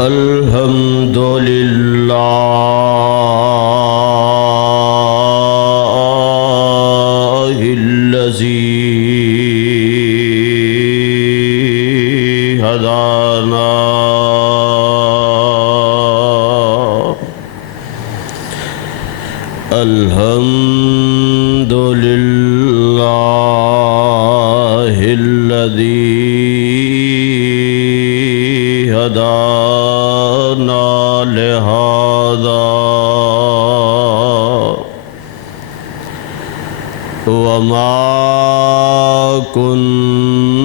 الحمد لله الذي هدانا الحمد لله الذي هدانا لهذا وما كنا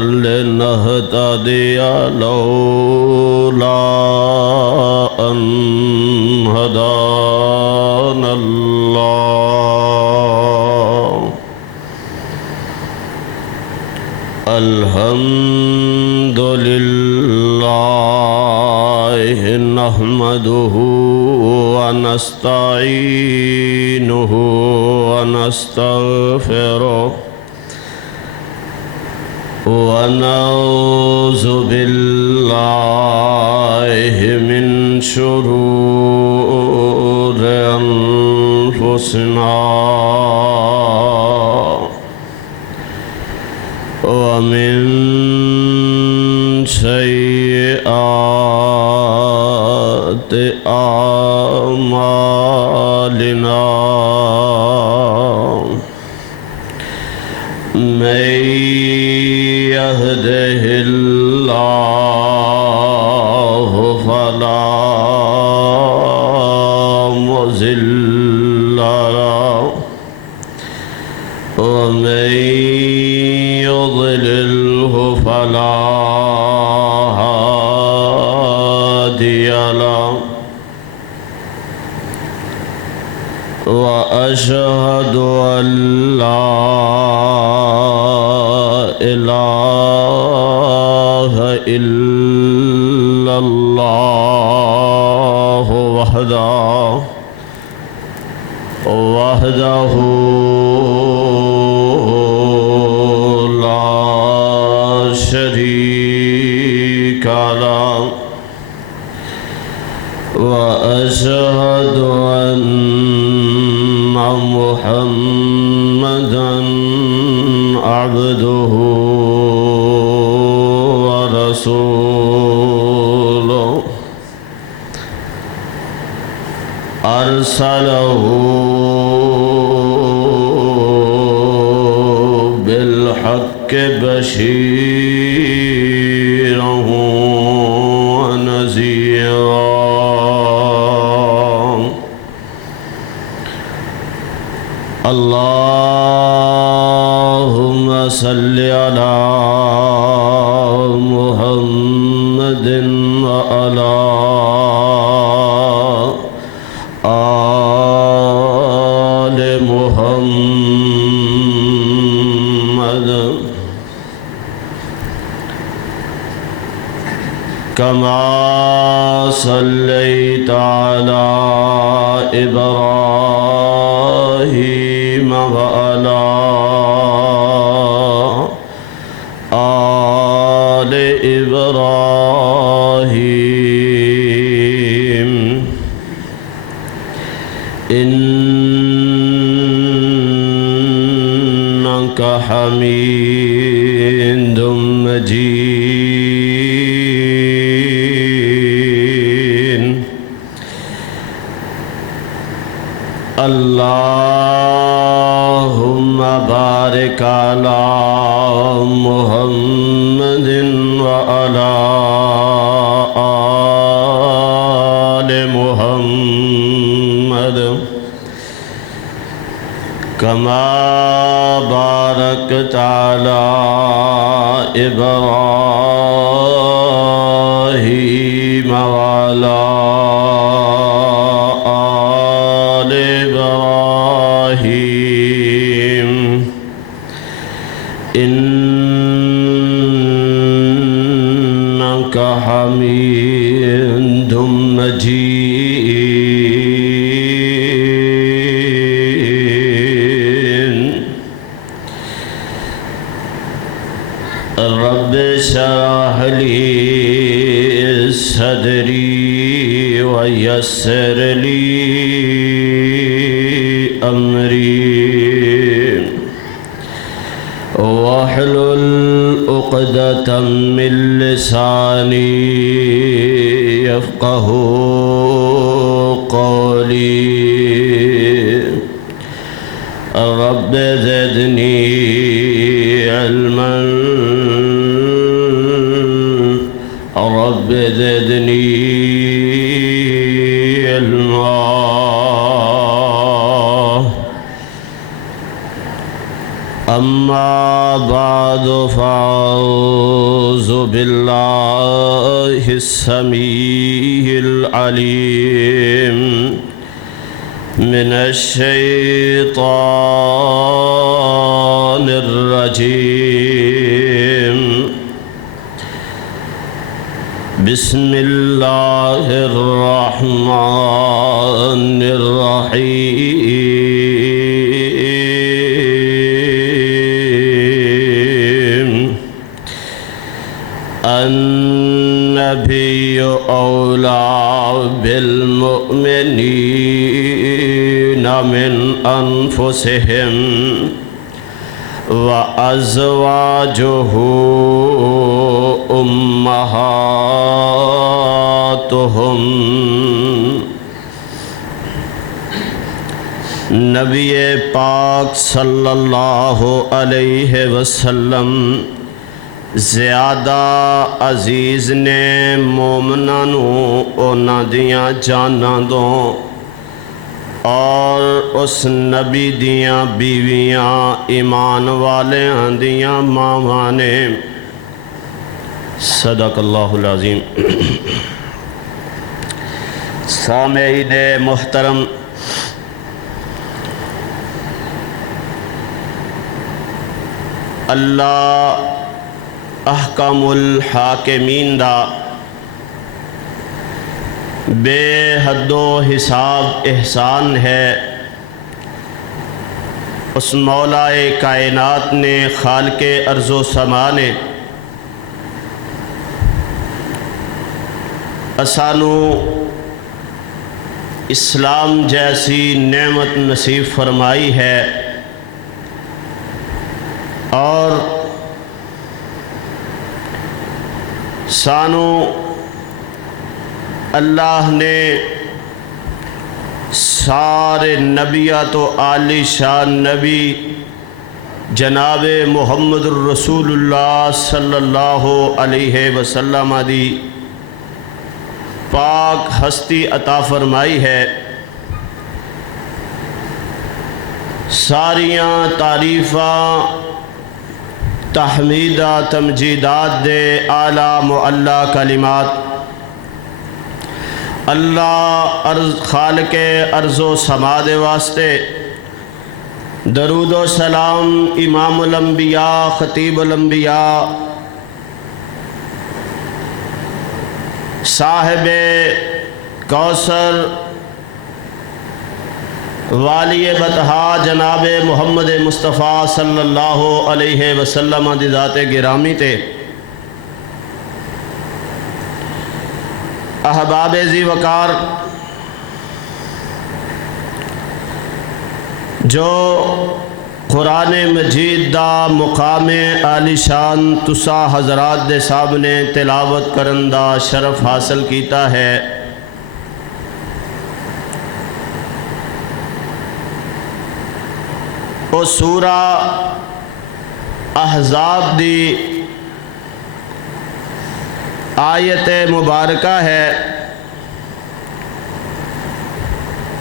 لنهتدي لولا أن هدانا الله الحمد لله نحمده ونستعينه ونستغفره ونعوذ بالله من شرور أنفسنا ومن سيئات أعمالنا من يهده الله فلا مضل له ومن يضلله فلا هادي له وأشهد أن لا إله إلا الله وحده لا شريك له وأشهد أن محمدًا عبده ورسوله أرسله بالحق بشيرًا ونذيرًا اللهم صل على محمد وعلى آل محمد كما صليت على إبراهيم وعلى آل إبراهيم إنك حميد مجيد اللهم بارك على محمد وعلى آل محمد كما باركت على إبراهيم وعلى آل إبراهيم إنك حميد مجيد رب اشرح لي صدري ويسر لي أمري واحلل عقدة من لساني يفقهوا قولي رب زدني علما رب زدني علما أما بعد فأعوذ بالله السميع العليم من الشيطان الرجيم بسم الله الرحمن الرحيم النبي أولى بالمؤمنين من أنفسهم وأزواجه أمهاتهم نبی پاک صلی اللہ علیہ وسلم زیادہ عزیز نے مومناں نوں انہاں دیاں جاناں دوں اور اس نبی دیاں بیویاں ایمان والیاں دیاں ماواں نے صدق اللہ العظیم۔ سامعین محترم، اللہ احکم الحاکمین دا بے حد و حساب احسان ہے۔ اس مولا کائنات نے، خالق ارض و سما نے اسانو اسلام جیسی نعمت نصیب فرمائی ہے اور سانو اللہ نے سارے نبیات و عالی شان نبی جناب محمد الرسول اللہ صلی اللہ علیہ وسلم دی پاک ہستی عطا فرمائی ہے۔ ساریاں تعریفاں تحمیدہ تمجیدات دے اعلیٰ معلیٰ کلمات اللہ خالق ارض و سما دے واسطے، درود و سلام امام الانبیاء خطیب الانبیاء صاحب کوثر والی بطحا جناب محمد مصطفیٰ صلی اللہ علیہ وسلم دی ذات گرامی تے، احباب ذی وقار جو قرآن مجید دا مقام عالی شان تسا حضرات دے سامنے تلاوت کرن دا شرف حاصل کیتا ہے، وہ سورہ احزاب دی آیت مبارکہ ہے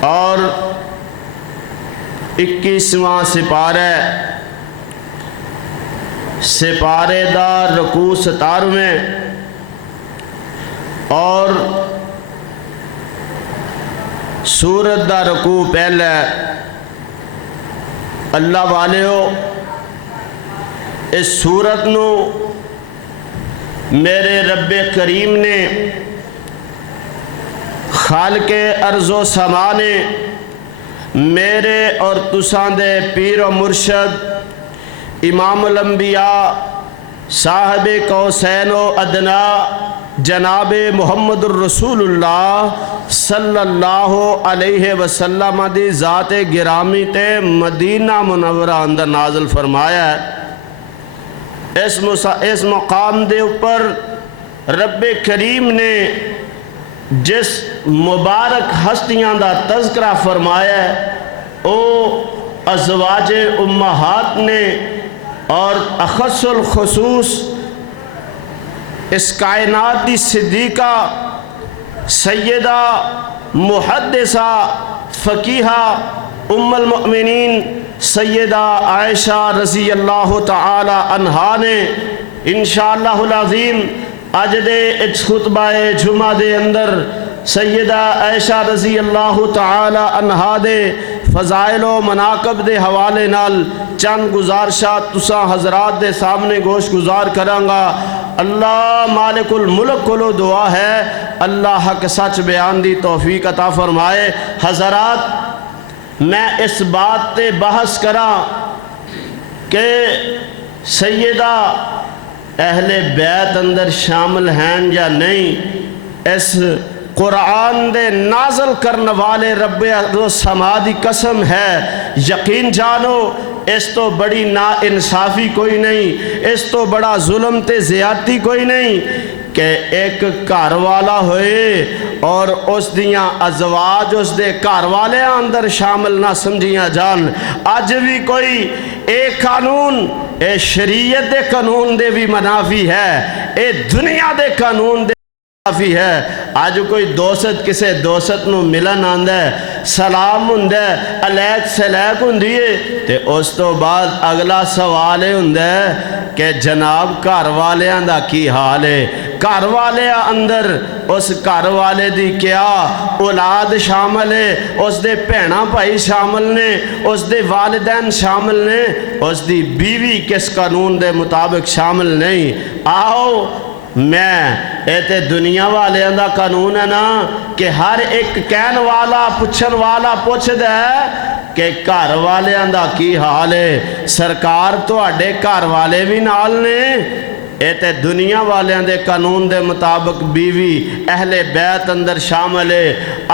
اور 21واں سپارے دا رکوع 17ویں اور سورت دا رکوع پہلے۔ اللہ والیو اس سورت نو میرے رب کریم نے، خالق ارض و سما نے، میرے اور تساں دے پیر و مرشد امام الانبیاء صاحب قوسین و ادنا جناب محمد الرسول اللہ صلی اللہ علیہ وسلم دی ذات گرامی تے مدینہ منورہ اندر نازل فرمایا ہے۔ اس مقام دے اوپر رب کریم نے جس مبارک ہستیاں دا تذکرہ فرمایا ہے او ازواج امہات نے، اور اخص الخصوص اس کائنات دی صدیقہ سیدہ محدثہ فقیہہ ام المؤمنین سیدہ عائشہ رضی اللہ تعالی عنہا نے انشاءاللہ العظیم اج دے اس خطبہ جمعہ دے اندر سیدہ عائشہ رضی اللہ تعالی عنہا دے فضائل و مناقب دے حوالے نال چند گزارشات تساں حضرات دے سامنے گوش گزار کرانگا۔ اللہ مالک الملک کو دعا ہے اللہ حق سچ بیان دی توفیق عطا فرمائے۔ حضرات میں اس بات تے بحث کراں کہ سیدہ اہل بیت اندر شامل ہیں یا نہیں، اس قرآن دے نازل کرنے والے رب السما دی قسم ہے، یقین جانو اس تو بڑی نا انصافی کوئی نہیں، اس تو بڑا ظلم تے زیادتی کوئی نہیں کہ ایک گھر والا ہوئے اور اس دیاں ازواج اس دے گھر والے اندر شامل نہ سمجھیاں جان۔ آج بھی کوئی ایک قانون اے شریعت دے قانون دے بھی منافی ہے، اے دنیا دے قانون دے منافی ہے۔ آج کوئی دوست کسے دوست نو ملن آندہ ہے، سلام ہوندہ ہے، علیک سلیک ہوندیے تے اس تو بعد اگلا سوال ہوندہ ہے کہ جناب گھر والے دا کی حال ہے، گھر والے اندر اس گھر والے دی کیا اولاد شامل ہے، اس دے بھینا بھائی شامل نے، اس دے والدین شامل نے، اس دی بیوی کس قانون دے مطابق شامل نہیں۔ آؤ میں ایتے دنیا والے دا قانون ہے نا کہ ہر ایک کہن والا پوچھن والا پوچھ دے کہ گھر والے دا کی حال ہے۔ سرکار تو اڈے گھر والے بھی نال نے، ایتے دنیا والے دے قانون دے مطابق بیوی اہل بیت اندر شامل ہے۔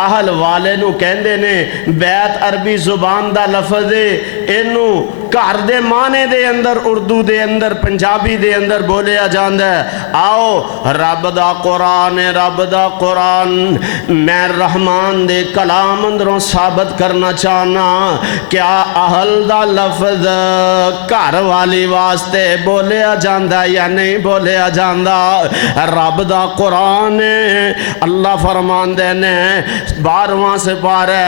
اہل والے نو کہندے نے، بیت عربی زبان دا لفظ ہے، اینو گھر دے معنی دے اندر اردو دے اندر پنجابی دے اندر بولیا جاندہ ہے۔ آؤ رب دا قرآن رب دا قرآن میں رحمان دے کلام اندروں ثابت کرنا چاہنا کیا اہل دا لفظ گھر والی واسطے بولیا جاندہ یا نہیں بولیا جاندہ۔ رب دا قرآن اللہ فرمان دینے 12واں سپارہ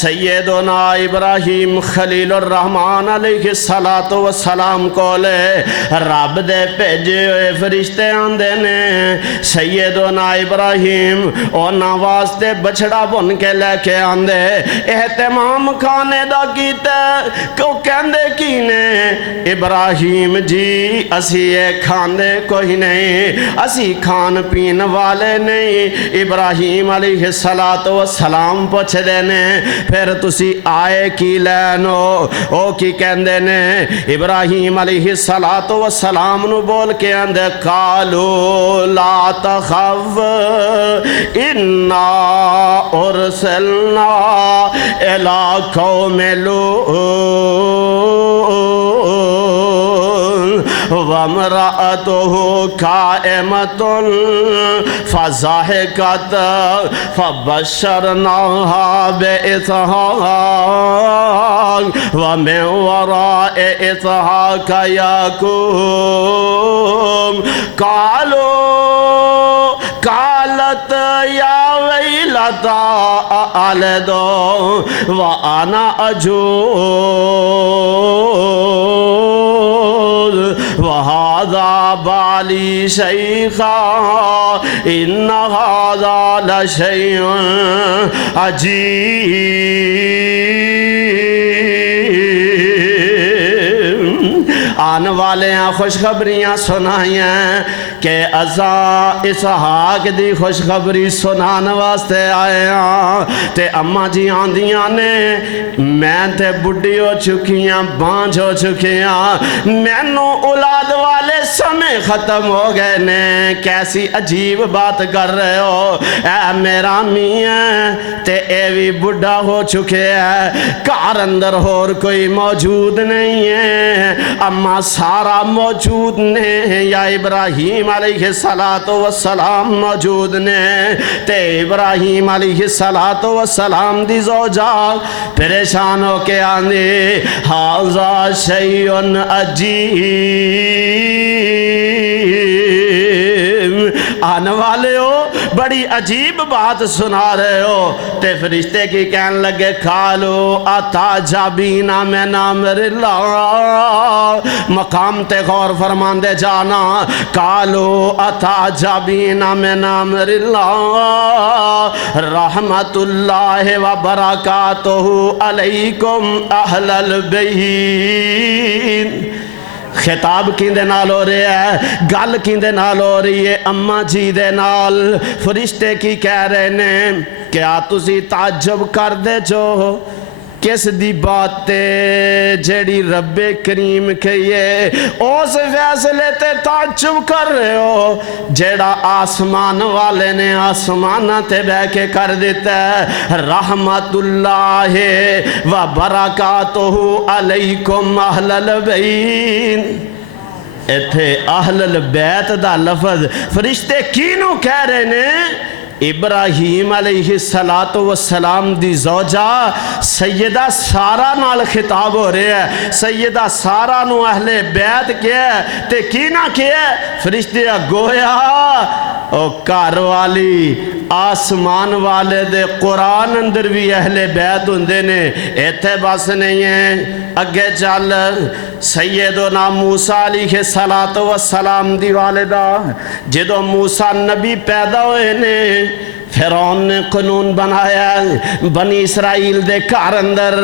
سیدنا ابراہیم خلیل الرحمن علیہ السلام کولے رب دے بھیجے ہوئے فرشتے آندے نے سیدنا ابراہیم اونا واسطے بچڑا بن کے لے کے آندے، اہتمام کھانے دا کیتے کو کہندے کینے ابراہیم جی اسی ایک کھاندے کوئی نہیں، اسی کھان پین والے نہیں۔ ابراہیم علیہ السلام پوچھ دینے پھر تسی آئے کی لینو، او کی کہندے نے ابراہیم علیہ السلام نو بول کے اندے قالو لا تخف انا ارسلنا الى قوم لوط وامرأته قائمة فضحكت فبشرناها بإسحاق ومن وراء إسحاق يعقوب قالت يا ويلتى ألد وأنا عجوز وهذا بالي شيخا إن هذا لشيء عجيب۔ آن والے ہیں خوشخبریاں سنائیاں کہ ازاں اسحاق دی خوشخبری سنان واسطے آئے ہیں تے اماں جی آندیاں نے میں تے بڑھی ہو چکیاں بانج ہو چکیاں میں نو اولاد والے سمے ختم ہو گئے نے کیسی عجیب بات کر رہے ہو اے میرا میاں تے اے بھی بڑھا ہو چکے ہیں کار اندر اور کوئی موجود نہیں ہے اما سارا موجود نے یا ابراہیم علیہ السلام موجود نے تے ابراہیم علیہ السلام دی زوجہ پریشان ہو کے آنے حاضا شیئن عجیب آنے والے ہو بڑی عجیب بات سنا رہے ہو تے فرشتے کی کہنے لگے کھالو اتا جابینا میں نامر اللہ مقام تے غور فرمان دے جانا کالو اتا جابینا میں نامر اللہ رحمت اللہ و برکاتہ علیکم اہل البیت خطاب کیندے نال ہو رہے ہے گل کیندے نال ہو رہی ہے اماں جی دے نال فرشتے کی کہہ رہے نے کیا تسی تعجب کر دے جو کس دی بات تے جیڑی رب کریم کہیے اس فیصلے تے تعجب کر رہے ہو جیڑا آسمان والے نے آسمانہ تے بہ کے کر دیتا ہے رحمت اللہ و برکاتہ علیکم اہل البیت ایتھے اہل البیت دا لفظ فرشتے کینوں کہہ رہے نے ابراہیم علیہ السلام دی زوجہ سیدہ سارہ نال خطاب ہو رہے ہیں سیدہ سارہ نو اہل بیت کیا ہے تے کینا کیا ہے فرشتے گویا او کار والی آسمان والے دے قرآن اندر بھی اہل بیت ہوندے نے ایتھے بس نہیں ہے اگے چل سیدنا موسیٰ علیہ السلام دی والدہ جدو موسیٰ نبی پیدا ہوئے نے فرعون نے قانون بنایا بنی اسرائیل دے کار اندر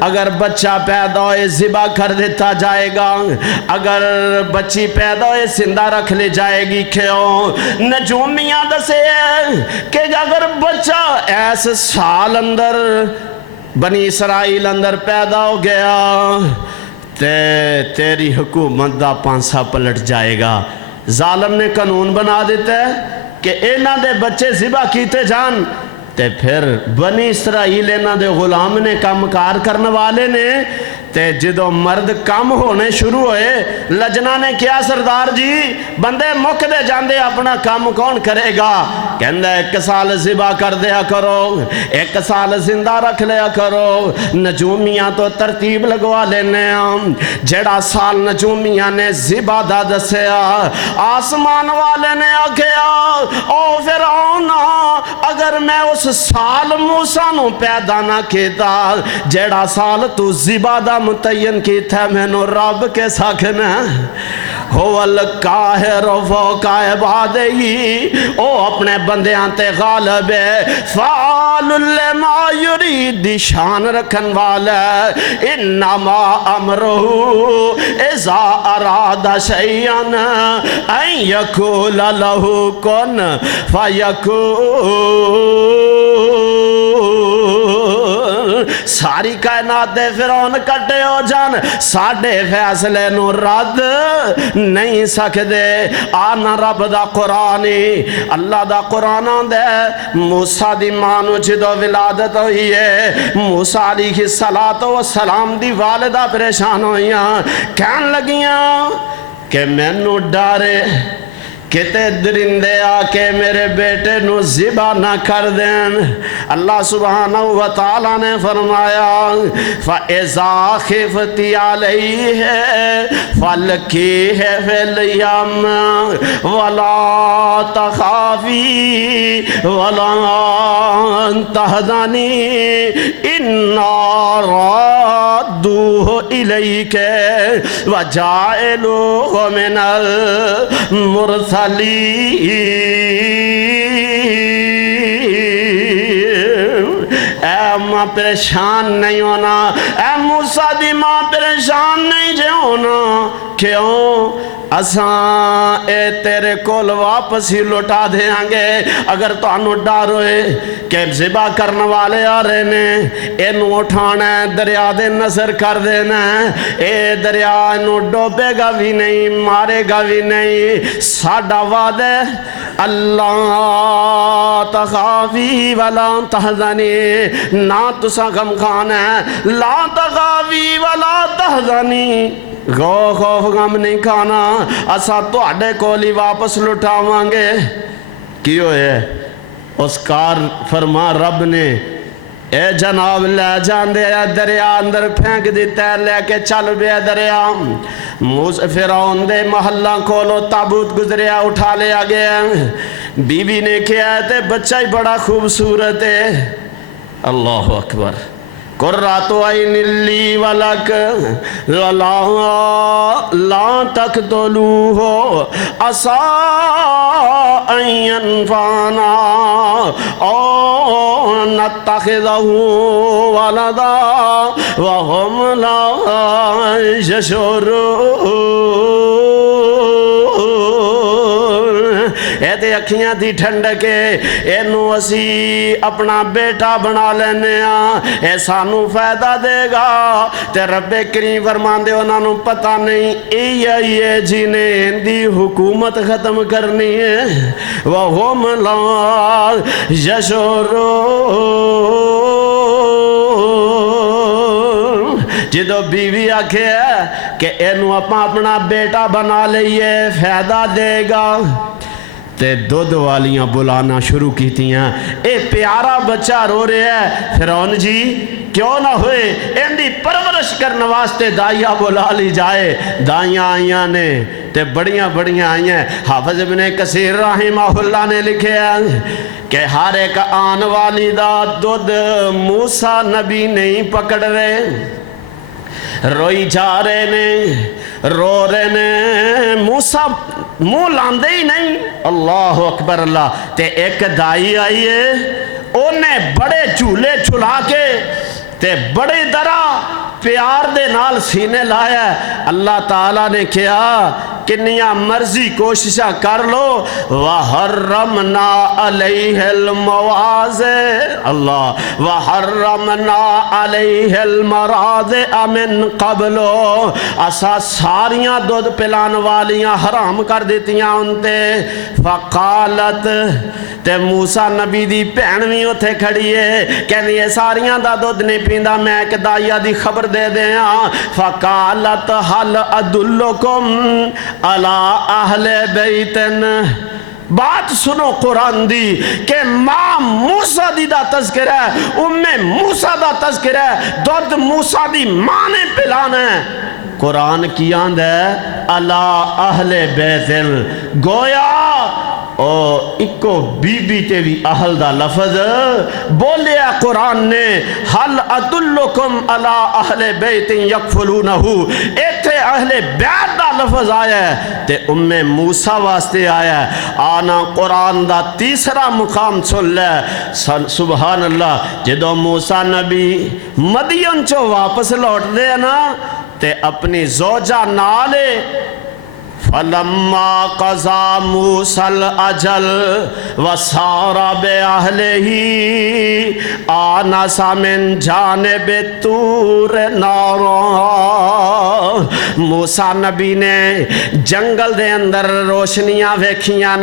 اگر بچہ پیدا ہوئے ذبح کر دیتا جائے گا اگر بچی پیدا ہوئے زندہ رکھ لے جائے گی کیوں نجومیاں دسے کہ اگر بچہ ایس سال اندر بنی اسرائیل اندر پیدا ہو گیا تیری حکومت دا پانسا پلٹ جائے گا ظالم نے قانون بنا دیتا ہے کہ اینا دے بچے ذبح کیتے جان تے پھر بنی اسرائیل اینا دے غلام نے کام کار کرنے والے نے تے جدو مرد کم ہونے شروع ہوئے لجنا نے کیا سردار جی بندے مک دے جاندے اپنا کام کون کرے گا کہندہ ایک سال ذبح کر دیا کرو ایک سال زندہ رکھ لیا کرو نجومیاں تو ترتیب لگوا لینے جڑا سال نجومیاں نے ذبح دا دسیا آسمان والے نے آگیا او فرعون اگر میں اس سال موسیٰ نو پیدا نہ کیتا جڑا سال تو ذبح دا متعین کی تھا میں نو رب کے ساکھنا ہو القاہر فوق عبادہی او اپنے بندیاں تے غالب ہے فعال لما یرید شان رکھن والا انما امرہو اذا اراد شیئن ان یکول لہو کن فیکون ساری کائنات دے فرعون کٹے ہو جان ساڑھے فیصلے نو رد نہیں سکدے آنا رب دا قرآنی اللہ دا قرآن دے موسیٰ دی مانو جدو ولادت ہوئی ہے موسیٰ علیہ السلام دی والدہ پریشان ہوئیاں کہن لگیاں کہ میں نو ڈارے کتے درندے آکے میرے بیٹے نو ذبح نہ کر دیں اللہ سبحانہ وتعالی نے فرمایا فَإِذَا خِفْتِ عَلَيْهِ فَالْقِيهِ فِي الْيَمِّ وَلَا تَخَافِي وَلَا تَحْزَنِي إِنَّا رَادُّوهُ إِلَيْكَ وَجَاعِلُوهُ مِنَ الْمُرْسَلِينَ اے ماں پریشان نہیں ہونا اے موسیٰ دی ماں پریشان نہیں جے ہونا کیوں اساں اے تیرے کول واپس ہی لوٹا دیاں گے اگر تو انو ڈر ہوئے کہ ذبح کرنے والے آ رہے نے اینو اٹھانا ہے دریا دے نظر کر دینا ہے اے دریا اینو ڈوبے گا بھی نہیں مارے گا بھی نہیں ساڈا وعدہ اللہ تخافی ولا تحزنی نہ تسا غم کھانا ہے لا تخافی ولا تحزنی خوف غم نہیں کھانا اسا تو اڈے کولی واپس لٹھاواں گے کیوں ہے اس کار فرما رب نے اے جناب لے جان دے دریا اندر پھینک دیتا ہے لے کے چل بے دریا فرعون دے محلہ کھولو تابوت گزریا اٹھا لیا گیا بی بی نے کیا ہے بچہ ہی بڑا خوبصورت ہے اللہ اکبر قرۃ عین لی ولک لا تقتلوہ عسیٰ ان ینفعنا او نتخذہ ولدا وہم لا یشعرون اے دے اکھیاں دی ٹھنڈکے اینو اسی اپنا بیٹا بنا لینے اے سانو فائدہ دے گا تے رب کریم فرمان دے انہاں نو پتہ نہیں اے جنہیں دی حکومت ختم کرنی ہے وَهُمْ لَا يَشْعُرُونَ جدو بیوی آکھے ہے کہ اینو اپنا بیٹا بنا لئیے فائدہ دے گا تے دودھ والیاں بلانا شروع کی تیاں اے پیارا بچہ رو رہے ہے فرعون جی کیوں نہ ہوئے اندی پرورش کرنے واسطے دائیاں بلا لی جائے دائیاں آئیاں نے تے بڑیاں آئیاں حافظ ابن کثیر رحمہ اللہ نے لکھے ہیں کہ ہر ایک آن والی دا دودھ موسیٰ نبی نہیں پکڑ رہے روئی جا رہے نے رو رہے نے موسیٰ منہ لاندے ہی نہیں اللہ اکبر اللہ تے ایک دائی آئیے انہیں بڑے چولے چھلا کے تے بڑے درہ پیار دے نال سینے لایا اللہ تعالیٰ نے کیا کنیاں مرضی کوششہ کر لو وَحَرَّمْنَا عَلَيْهِ الْمَوَازِ اللہ وَحَرَّمْنَا عَلَيْهِ الْمَرَاضِعَ مِن قَبْلو اسا ساریاں دودھ پلان والیاں حرام کر دیتیاں انتے فقالت تے موسیٰ نبی دی پینویں اتھے کھڑی ہے کہنی یہ ساریاں دا دودھ نہیں پیندہ میں ایک دائیہ دی خبر دے دیا فقالت حل ادلکم علی اہل بیتن بات سنو قرآن دی کہ ماں موسیٰ دی دا تذکرہ ہے موسیٰ دا تذکرہ ہے دودھ موسیٰ دی ماں نے پلانا ہے قرآن کی آند ہے علی اہل بیتن گویا او اکو بی بی تے بھی اہل دا لفظ بولیا قرآن نے حل ادلکم علی اہل بیت یکفلونہو ایتھے اہل بیت دا لفظ آیا ہے تے موسیٰ واسطے آیا ہے آنا قرآن دا تیسرا مقام سن لے سبحان اللہ جدو موسیٰ نبی مدین چو واپس لوٹ دے نا تے اپنی زوجہ نالے فَلَمَّا قَضَى مُوسَى الْأَجَلَ وَسَارَ بِأَهْلِهِ آنَسَ مِنْ جَانِبِ الطُّورِ نَارًا موسیٰ نبی نے جنگل دے اندر روشنیاں ویکھیاں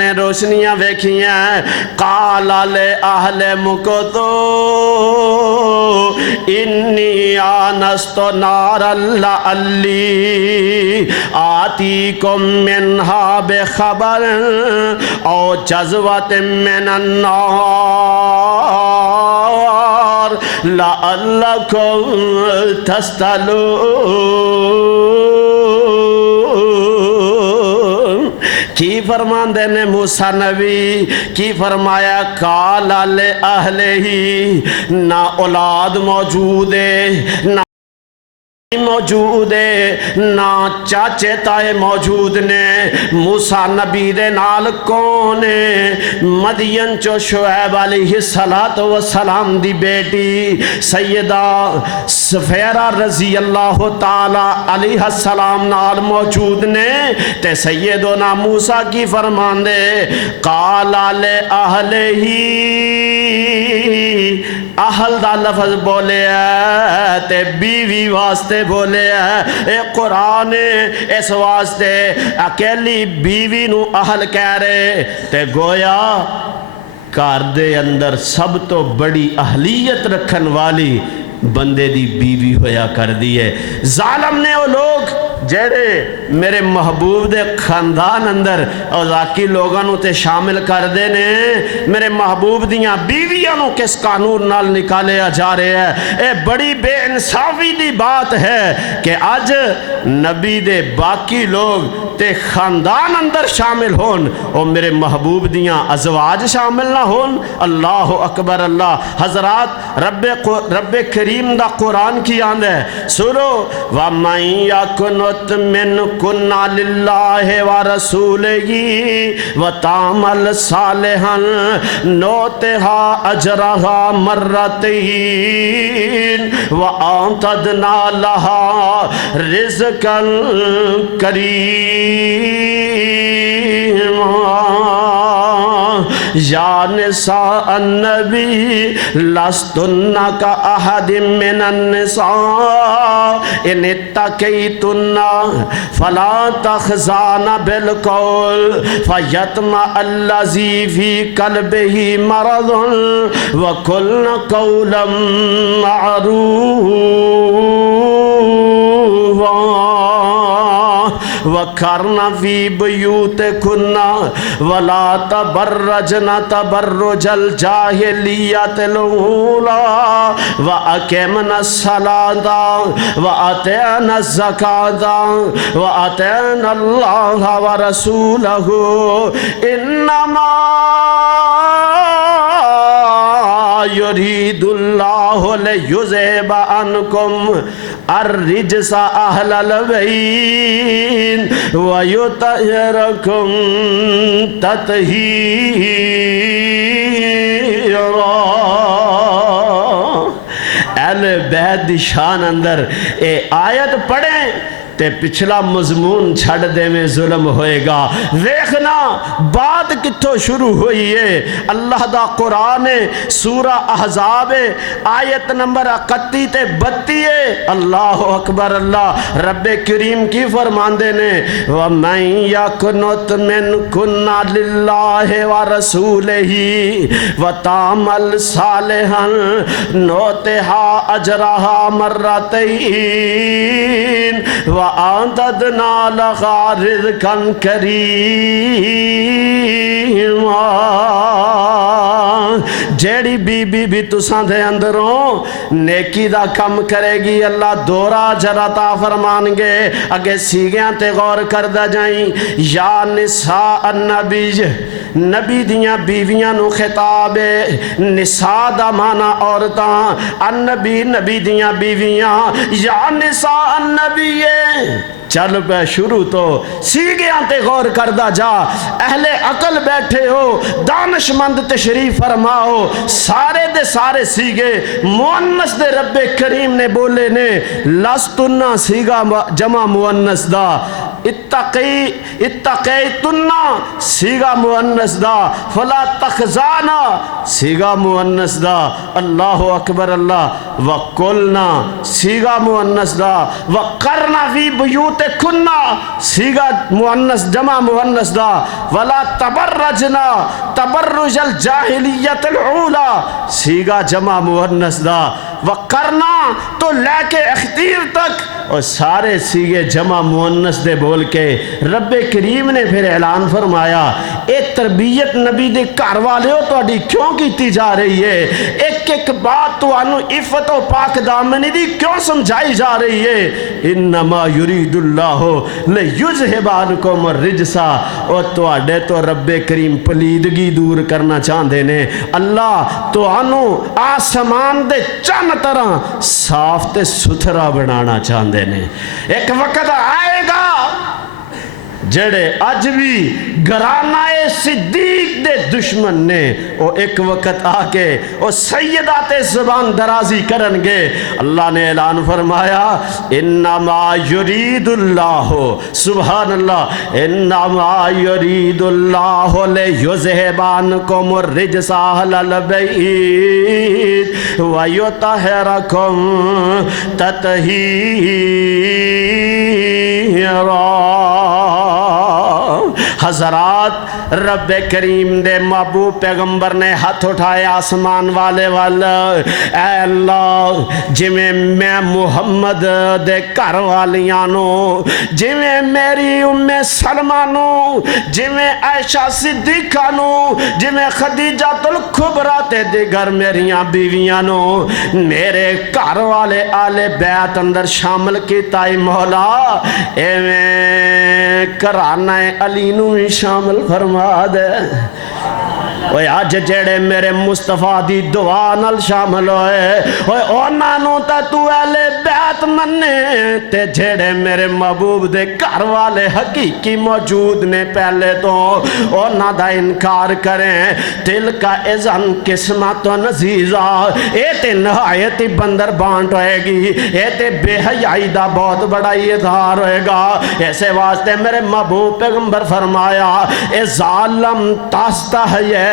قَالَ لِأَهْلِ مُكْثُوا إِنِّي آنَسْتُ نَارًا لَعَلِّي آتِيكُمْ منها بخبر او جذوة من النار لعلكم تستلون کی فرمان دینے موسیٰ نبی کی فرمایا قال لأہلہ نہ اولاد موجود ہے نہ موجود ہے نہ چاچے تائے موجود نے موسیٰ نبی دے نال کون ہے مدین چو شعیب علیہ السلام دی بیٹی سیدہ سفیرہ رضی اللہ تعالی علیہ السلام نال موجود نے تے سیدنا موسیٰ کی فرمان دے قال لے اہلہی اہل دا لفظ بولے ہے تے بیوی واسطے بولے ہے اے قرآن اس واسطے اکیلی بیوی نو اہل کہہ رہے تے گویا کار دے اندر سب تو بڑی اہلیت رکھن والی بندے دی بیوی ہویا کر دی ہے ظالم نے وہ لوگ جڑے میرے محبوب دے خاندان اندر اور ذاکی لوگانوں تے شامل کر دے نے میرے محبوب دیاں بیویاں کس قانون نال نکالیا جا رہے ہیں اے بڑی بے انصافی دی بات ہے کہ آج نبی دے باقی لوگ تے خاندان اندر شامل ہون اور میرے محبوب دیاں ازواج شامل نہ ہون اللہ اکبر اللہ حضرات رب کریم دا قرآن کی آند ہے سنو وَمَنْ يَكُنُتْ مِنْكُنَّ لِلَّهِ وَرَسُولِهِ وَتَعْمَلْ صَالِحًا نُؤْتِهَا أَجْرَهَا مَرَّتَيْنِ وَأَعْتَدْنَا لَهَا رِزْقًا كَرِيمًا یا نساء النبی لستن کا احد من النساء ان اتقیتن فلا تخزان بالقول فیتمع الذی فی قلبہ مرض وقلن قولا معروفا وَقَرْنَ فِي بُيُوتِكُنَّ وَلَا تَبَرَّجْنَ تَبَرُّجَ الْجَاهِلِيَّةِ الْأُولَى وَأَقِمْنَ الصَّلَاةَ وَآتَيْنَ الزَّكَاةَ وَأَطِعْنَ اللَّهَ وَرَسُولَهُ إِنَّمَا يُرِيدُ اللَّهُ لِيُذْهِبَ عَنْكُمْ الرجس اہل البیت ویطہرکم تطہیرا اہل بیت دی شان اندر اے آیت پڑھیں تے پچھلا مضمون چھڑ دے میں ظلم ہوئے گا دیکھنا بات کتھوں شروع ہوئی ہے اللہ دا قرآن سورہ احزاب آیت نمبر 31 تے 32 اللہ اکبر اللہ رب کریم کی فرمان دینے وَمَنْ يَقْنُتْ مِنْكُنَّ لِلَّهِ وَرَسُولِهِ وَتَعْمَلْ صَالِحًا نُؤْتِهَا أَجْرَهَا مَرَّتَيْنِ وَأَعْتَدْنَا لَهَا رِزْقًا كَرِيمًا جیڑی بی بی بھی تساں دے اندروں نیکی دا کم کرے گی اللہ دورا جراتا فرمان گے اگے سیگیاں تے غور کردہ جائیں یا نساء النبی نبی دیاں بیویاں نو خطاب نساء دا مانا عورتاں النبی نبی دیاں بیویاں یا نساء النبی چل پہ شروع تو سیگیاں تے غور کردہ جا اہل عقل بیٹھے ہو دانشمند تشریف فرماؤ سارے دے سارے سیگے مؤنث دے رب کریم نے بولے نے لستنا سیگا جمع مؤنث دا اتقیتنا سیگا مؤنث دا فلا تخزانا سیگا مؤنث دا اللہ اکبر اللہ وقلنا سیگا مؤنث دا وقرنا فی بیوتکنا سیگا مؤنث جمع مؤنث دا ولا تبرجنا تبرج الجاہلیت العولا سیگا جمع مؤنث دا وقرنا تو لے کے اختیر تک اور سارے سیگے جمع مؤنث دے بول کے رب کریم نے پھر اعلان فرمایا ایک تربیت نبی دے گھر والے ہو تو اڈی کیوں کیتی جا رہی ہے ایک ایک بات تو انو عفت و پاک دامنی دی کیوں سمجھائی جا رہی ہے انما یرید اللہ لیذھب عنکم الرجس اور تو اڈے تو رب کریم پلیدگی دور کرنا چاہندے نے اللہ تو انو آسمان دے چند طرح صاف تے ستھرا بنانا چاہندے جاندے نے۔ ایک وقت آئے گا جڑے اج بھی گھرانہ صدیق دے دشمن نے وہ ایک وقت آ کے وہ سیدہ تے زبان درازی کرن گے۔ اللہ نے اعلان فرمایا انما یرید اللہ، سبحان اللہ، انما یرید اللہ لیذہب عنکم الرجس اہل البیت ویطہرکم تطہیرا۔ حضرات رب کریم دے محبوب پیغمبر نے ہاتھ اٹھائے آسمان والے اے اللہ جویں میں محمد دے گھر والیاں نو، جویں میری ام سلمہ نو، جویں عائشہ صدیقہ نو، جویں خدیجہ الکبریٰ تے دیگر میریاں بیویاں نو میرے گھر والے آل بیت اندر شامل کیتا ہے مولا، ایویں کرانہ علی نو ہی شامل فرما دے۔ اوے آج جڑے میرے مصطفیٰ دی دعا نال شامل ہوئے اوے اونا نو تا تو اہل بیت مننے تے جڑے میرے محبوب دے گھر والے حقیقی موجود نے پہلے تو اونا دا انکار کریں، دل کا اذن قسمت و نزیزہ، اے تے نہایتی بندر بانٹ ہوئے گی، اے تے بے حیائی دا بہت بڑا اظہار ہوئے گا۔ ایسے واسطے میرے محبوب پیغمبر فرمایا اے ظالم تستحیے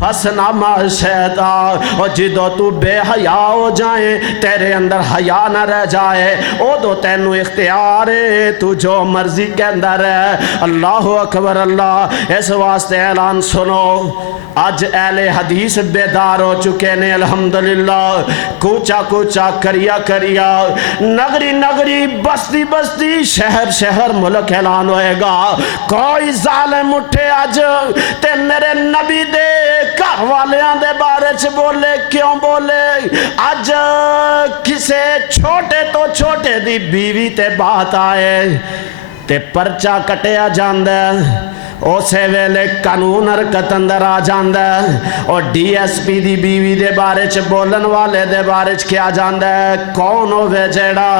فسنا ما شیطا، اور جدو تو بے حیا ہو جائیں تیرے اندر حیا نہ رہ جائے او دو تینو اختیار ہے تو جو مرضی کے اندر ہے۔ اللہ اکبر اللہ۔ اس واسطے اعلان سنو، آج اہل حدیث بیدار ہو چکے نے الحمدللہ، کوچا کوچا کریا کریا، نگری نگری، بستی بستی، شہر شہر، ملک اعلان ہوئے گا کوئی ظالم اٹھے آج تے میرے نبی دے گھر والیاں دے بارے چ بولے، کیوں بولے؟ آج کسے چھوٹے تو چھوٹے دی بیوی تے بات آئے تے پرچہ کٹیا جاندے، اسے ویلے قانون حرکت اندر آ جاندہ ہے، اور ڈی ایس پی دی بیوی دے بارے چ بولن والے دے بارے چ کیا جاندہ ہے، کون ہوئے جیڑا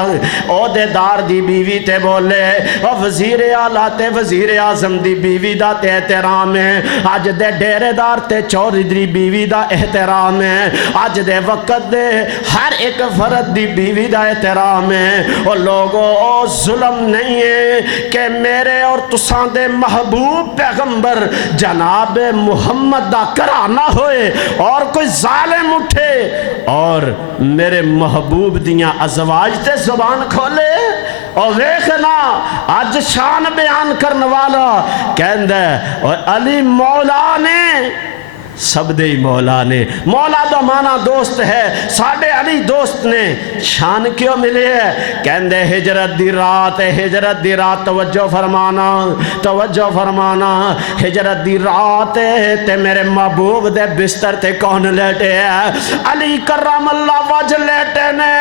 عہدے دار دی بیوی تے بولے، اور وزیر اعلیٰ تے وزیر اعظم دی بیوی دا تے احترام ہے، آج دے ڈیرے دار تے چوری دی بیوی دا احترام ہے، آج دے وقت دے ہر ایک فرد دی بیوی دا احترام ہے۔ اور لوگوں ظلم نہیں ہے کہ میرے اور تساں دے محبوب پیغمبر جناب محمد دا کرانہ ہوئے اور کوئی ظالم اٹھے اور میرے محبوب دیاں ازواج تے زبان کھولے، اور ویکھنا آج شان بیان کرنے والا کہندہ اور علی مولا نے سب دے مولا نے، مولا دا مانا دوست ہے، ساڑھے علی دوست نے شان کیوں ملے ہے؟ کہندے ہجرت دی رات، ہجرت دی رات، توجہ فرمانا توجہ فرمانا، ہجرت دی رات تے میرے محبوب دے بستر تے کون لیٹے ہے؟ علی کرم اللہ وجہ لیٹے نے،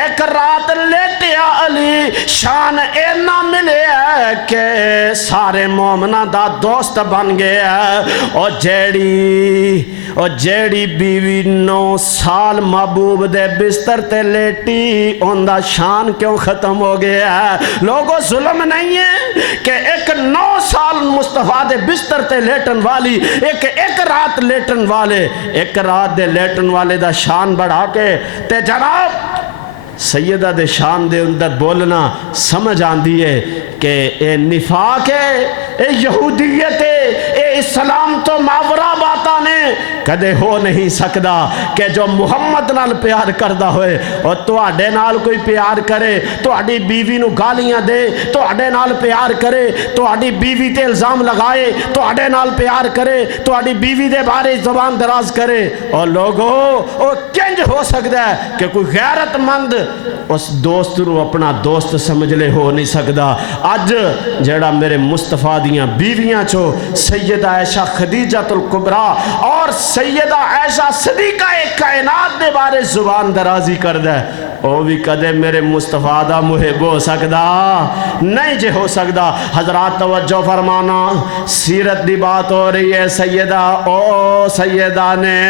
ایک رات لیٹیا علی، شان اینا ملے ہے کہ سارے مومنہ دا دوست بن گئے ہے۔ اور جیڑی بیوی 9 سال محبوب دے بستر تے لیٹی ان دا شان کیوں ختم ہو گیا ہے؟ لوگوں ظلم نہیں ہے کہ ایک 9 سال مصطفیٰ دے بستر تے لیٹن والی، ایک رات لیٹن والے، ایک رات دے لیٹن والے دا شان بڑھا کے تے جناب سیدہ دے شان دے اندر بولنا سمجھ آندی ہے کہ اے نفاق ہے، اے یہودیت ہے، اے اسلام تو ماورا باتا نے کدے ہو نہیں سکدا کہ جو محمد نال پیار کردہ ہوئے اور تو آڈے نال کوئی پیار کرے، تو آڈی بیوی نو گالیاں دے، تو آڈے نال پیار کرے، تو آڈی بیوی تے الزام لگائے، تو آڈے نال پیار کرے، تو آڈی بیوی دے بارے زبان دراز کرے، اور لوگوں وہ کنج ہو سکتا ہے کہ کوئی غیرت مند اس دوست رو اپنا دوست سمجھ لے، ہو نہیں سکدا۔ آج جڑا میرے مصطفیٰ دیاں بیویاں چو سیدہ عائشہ خدیجہ الکبریٰ اور سیدہ عائشہ صدیقہ کائنات دے بارے زبان درازی کر دے، وہ بھی کدے میرے مصطفیٰ دا محب ہو سکدا نہیں جے ہو سکدا۔ حضرات توجہ فرمانا، سیرت دی بات ہو رہی ہے سیدہ او سیدہ نے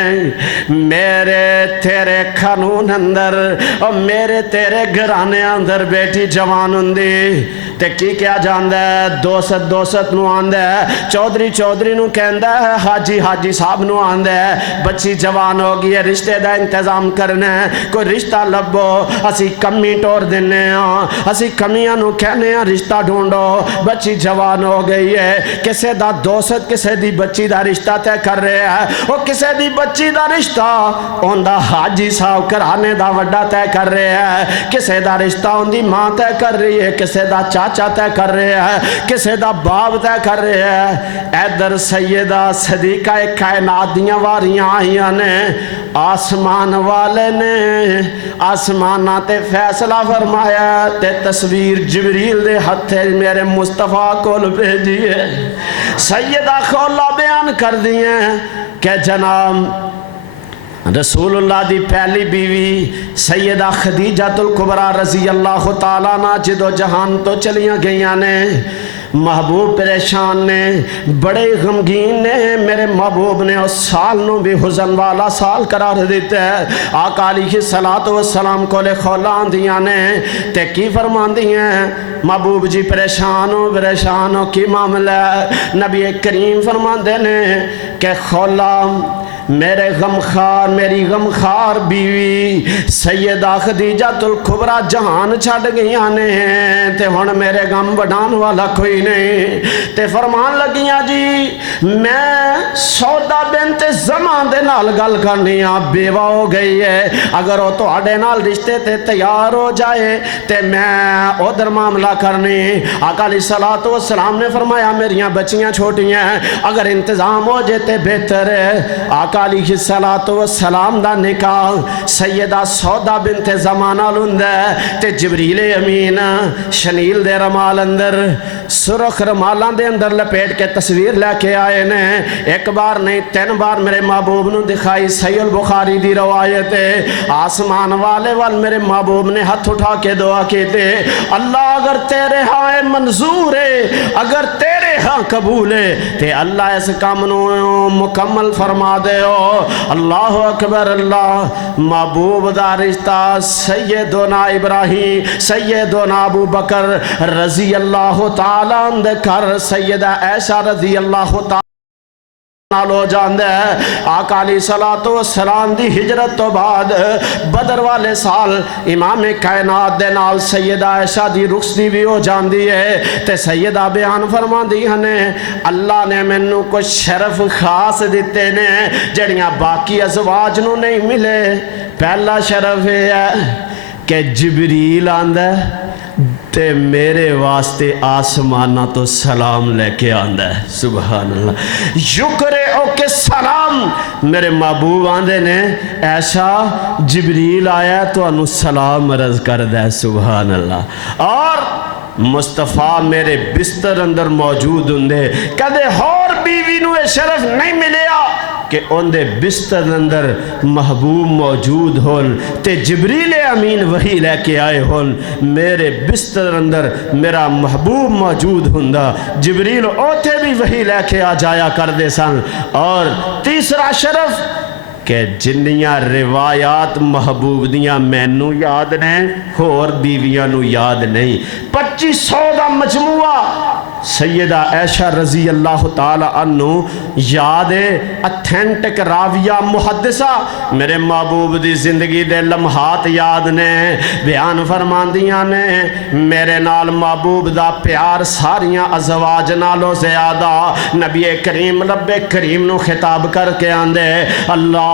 میرے تیرے قانون اندر اور میرے تیرے گھرانے اندر بیٹی جوان ہوندی تے کی کیا جاندا ہے، دوست نو آندا ہے، چودھری نو کہندا ہے، حاجی صاحب نو آندا ہے بچی جوان ہو گئی ہے، رشتے دا انتظام کرنا ہے، کوئی رشتہ لبو، اسی کمی ٹور دینے ہاں، اسی کمیاں نو کہنے ہاں رشتہ ڈھونڈو، بچی جوان ہو گئی ہے، کسے دا دوست کسے دی بچی دا رشتہ تے کر رہے ہیں، وہ کسے دی بچی دا رشتہ ان دا حاجی صاحب کرانے دا وڈا تے کر رہے ہیں، کسے دا رشتہ ان دی ماں تے کر رہی ہے، کسے دا چاچا تے کر رہے ہیں، کسے دا باپ تے کر رہے ہیں۔ ایدر سیدہ صدیقہ کائنات دیاں واریاں آئیاں نے، آسمان والے نے آسمانہ تے فیصلہ فرمایا تے تصویر جبریل دے ہتھے میرے مصطفیٰ کو بھیجی ہے۔ سیدہ خولہ بیان کر دیئے کہ جناب رسول اللہ دی پہلی بیوی سیدہ خدیجہ الکبریٰ رضی اللہ تعالیٰ عنہ جدو جہان تو چلیاں گئیاں نے، محبوب پریشان نے، بڑے غمگین نے، میرے محبوب نے اس سال نو بھی حزن والا سال قرار دیتے ہیں۔ آقا علیہ السلام کو لے خولان دیاں نے تے کی فرمان دیاں محبوب جی پریشان ہو کی معاملہ ہے۔ نبی کریم فرمان دینے کہ خولان میرے میری غمخار بیوی سیدہ خدیجہ الکبریٰ جہان چھڑ گئیاں نے تے ہن میرے غم بڑھان والا کوئی نہیں تے فرمان لگیاں جی میں سودا بنت زمان دے نال گل کرنی ہاں، بیوہ ہو گئی ہے، اگر وہ تو آڑے نال رشتے تے تیار ہو جائے تے میں ادھر معاملہ کرنی۔ آقا علیہ السلام نے فرمایا میریاں بچیاں چھوٹی ہیں، اگر انتظام ہو جائے تے بہتر ہے۔ آقا علیہ السلام دا نکاح سیدہ سودا بنت زمانہ لندہ تے جبریل امین شنیل دے رمال اندر سرخ رمالان دے اندر لپیٹ کے تصویر لے کے آئے نے، ایک بار نہیں 3 بار میرے محبوب نو دکھائی۔ صحیح البخاری دی روایت ہے، آسمان والے وال میرے محبوب نے ہاتھ اٹھا کے دعا کی دے، اللہ اگر تیرے ہاں منظور ہے، اگر تیرے ہاں قبول ہے تے اللہ اس کام نو مکمل فرما دے ہو۔ اللہ اکبر اللہ، محبوب دا رشتہ سیدنا ابراہیم سیدنا ابو بکر رضی اللہ تعالیٰ عنہ کر سیدہ عائشہ رضی اللہ تعالیٰ نالو جاندے ہیں۔ آقا علیہ السلام دی ہجرت تو بعد بدر والے سال امام کائنات دے نال سیدہ عائشہ دی رخصتی بھی ہو جاندی ہے تے سیدہ بیان فرما دی ہنے اللہ نے مینوں کچھ شرف خاص دیتے نے جڑیاں باقی ازواج نو نہیں ملے۔ پہلا شرف ہے کہ جبریل آندہ تے میرے واسطے آسمانہ تو سلام لے کے آندہ ہے، سبحان اللہ، یکرے او کے سلام میرے محبوب آندے نے ایسا جبریل آیا تو انو سلام عرض کر دے، سبحان اللہ۔ اور مصطفیٰ میرے بستر اندر موجود ہوندے، کدے اور بیوی نو شرف نہیں ملیا کہ ان دے بستر اندر محبوب موجود ہون تے جبریل امین وحی لے کے آئے ہون، میرے بستر اندر میرا محبوب موجود ہوندا، جبریل اوتے بھی وحی لے کے آ جایا کر دے سن۔ اور تیسرا شرف کہ جنیاں روایات محبوب دیاں مینوں یاد نے اور بیویاں نو یاد نہیں، 2500 دا مجموعہ سیدہ عائشہ رضی اللہ تعالی عنہ یاد ہے، اتھینٹک راویہ محدثہ میرے محبوب دی زندگی دے لمحات یاد نے، بیان فرماندیاں نے میرے نال محبوب دا پیار ساریاں ازواج نالوں زیادہ۔ نبی کریم رب کریم نو خطاب کر کے آندے اللہ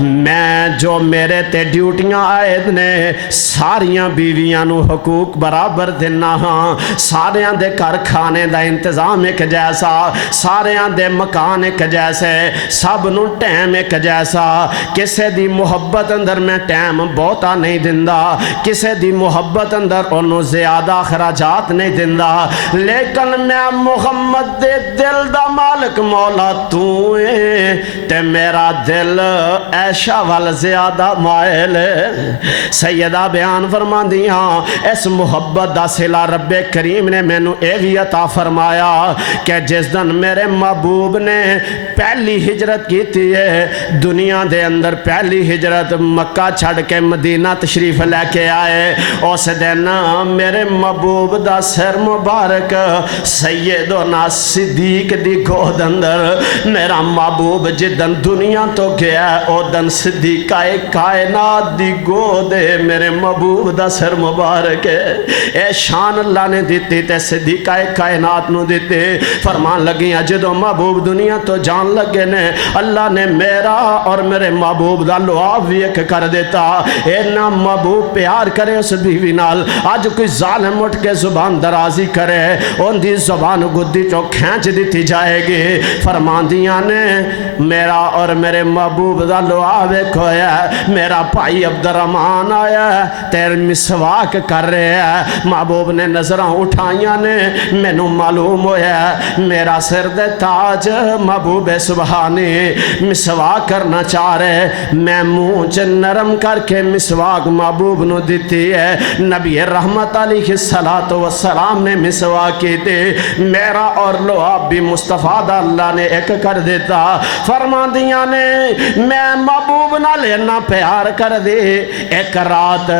میں جو میرے تے ڈیوٹیاں آئے نے ساریاں بیویاں نو حقوق برابر دینا ہاں، ساریاں دے کر کھانے کھانے دا انتظام ایک جیسا، ساریاں دے مکان ایک جیسے، سب نو ٹائم ایک جیسا، کسے دی محبت اندر میں ٹائم بہتا نہیں دندا، کسے دی محبت اندر انہوں زیادہ خراجات نہیں دندا، لیکن میں محمد دے دل دا مالک مولا تو ہے تے میرا دل ایشا وال زیادہ مائل ہے۔ سیدہ بیان فرما دیاں اس محبت دا صلہ رب کریم نے میں نو اے بھی عطا فرمایا کہ جس دن میرے محبوب نے پہلی ہجرت کی تھی ہے دنیا دے اندر، پہلی ہجرت مکہ چھڑ کے مدینہ تشریف لے کے آئے، اس دن میرے محبوب دا سر مبارک سیدنا صدیق دی گود اندر، میرا محبوب جدن دنیا تو گیا او دن صدیقہ کائنات دی گود ہے، میرے محبوب دا سر مبارک ہے۔ اے شان اللہ نے دیتی تے صدیقہ کائنات نو دیتے، فرمان لگیاں جدو محبوب دنیا تو جان لگے نے، اللہ نے میرا اور میرے محبوب دا لعاب بھی ایک کر دیتا۔ اے نا محبوب پیار کرے اس بیوی نال، آج کوئی ظالم اٹھ کے زبان درازی کرے ان دی زبان گدی چو کھینچ دیتی جائے گی۔ فرمان دیاں نے میرا اور میرے محبوب دا لعاب ایک ہویا ہے، میرا بھائی عبدالرحمن آیا ہے تیر مسواک کر رہے ہیں، محبوب نے نظرہ اٹھائیاں نے میں نو معلوم ہویا ہے میرا سر دے تاج محبوب سبحانی مسواک کرنا چاہ رہے، میں منہ نرم کر کے مسواک محبوب نو دیتی ہے، نبی رحمت علیہ السلام نے مسواک کی تھی، میرا اور لعاب بھی مصطفیٰ دا اللہ نے ایک کر دیتا۔ فرما دیاں نے میں محبوب نہ لینا پیار کر دی، ایک رات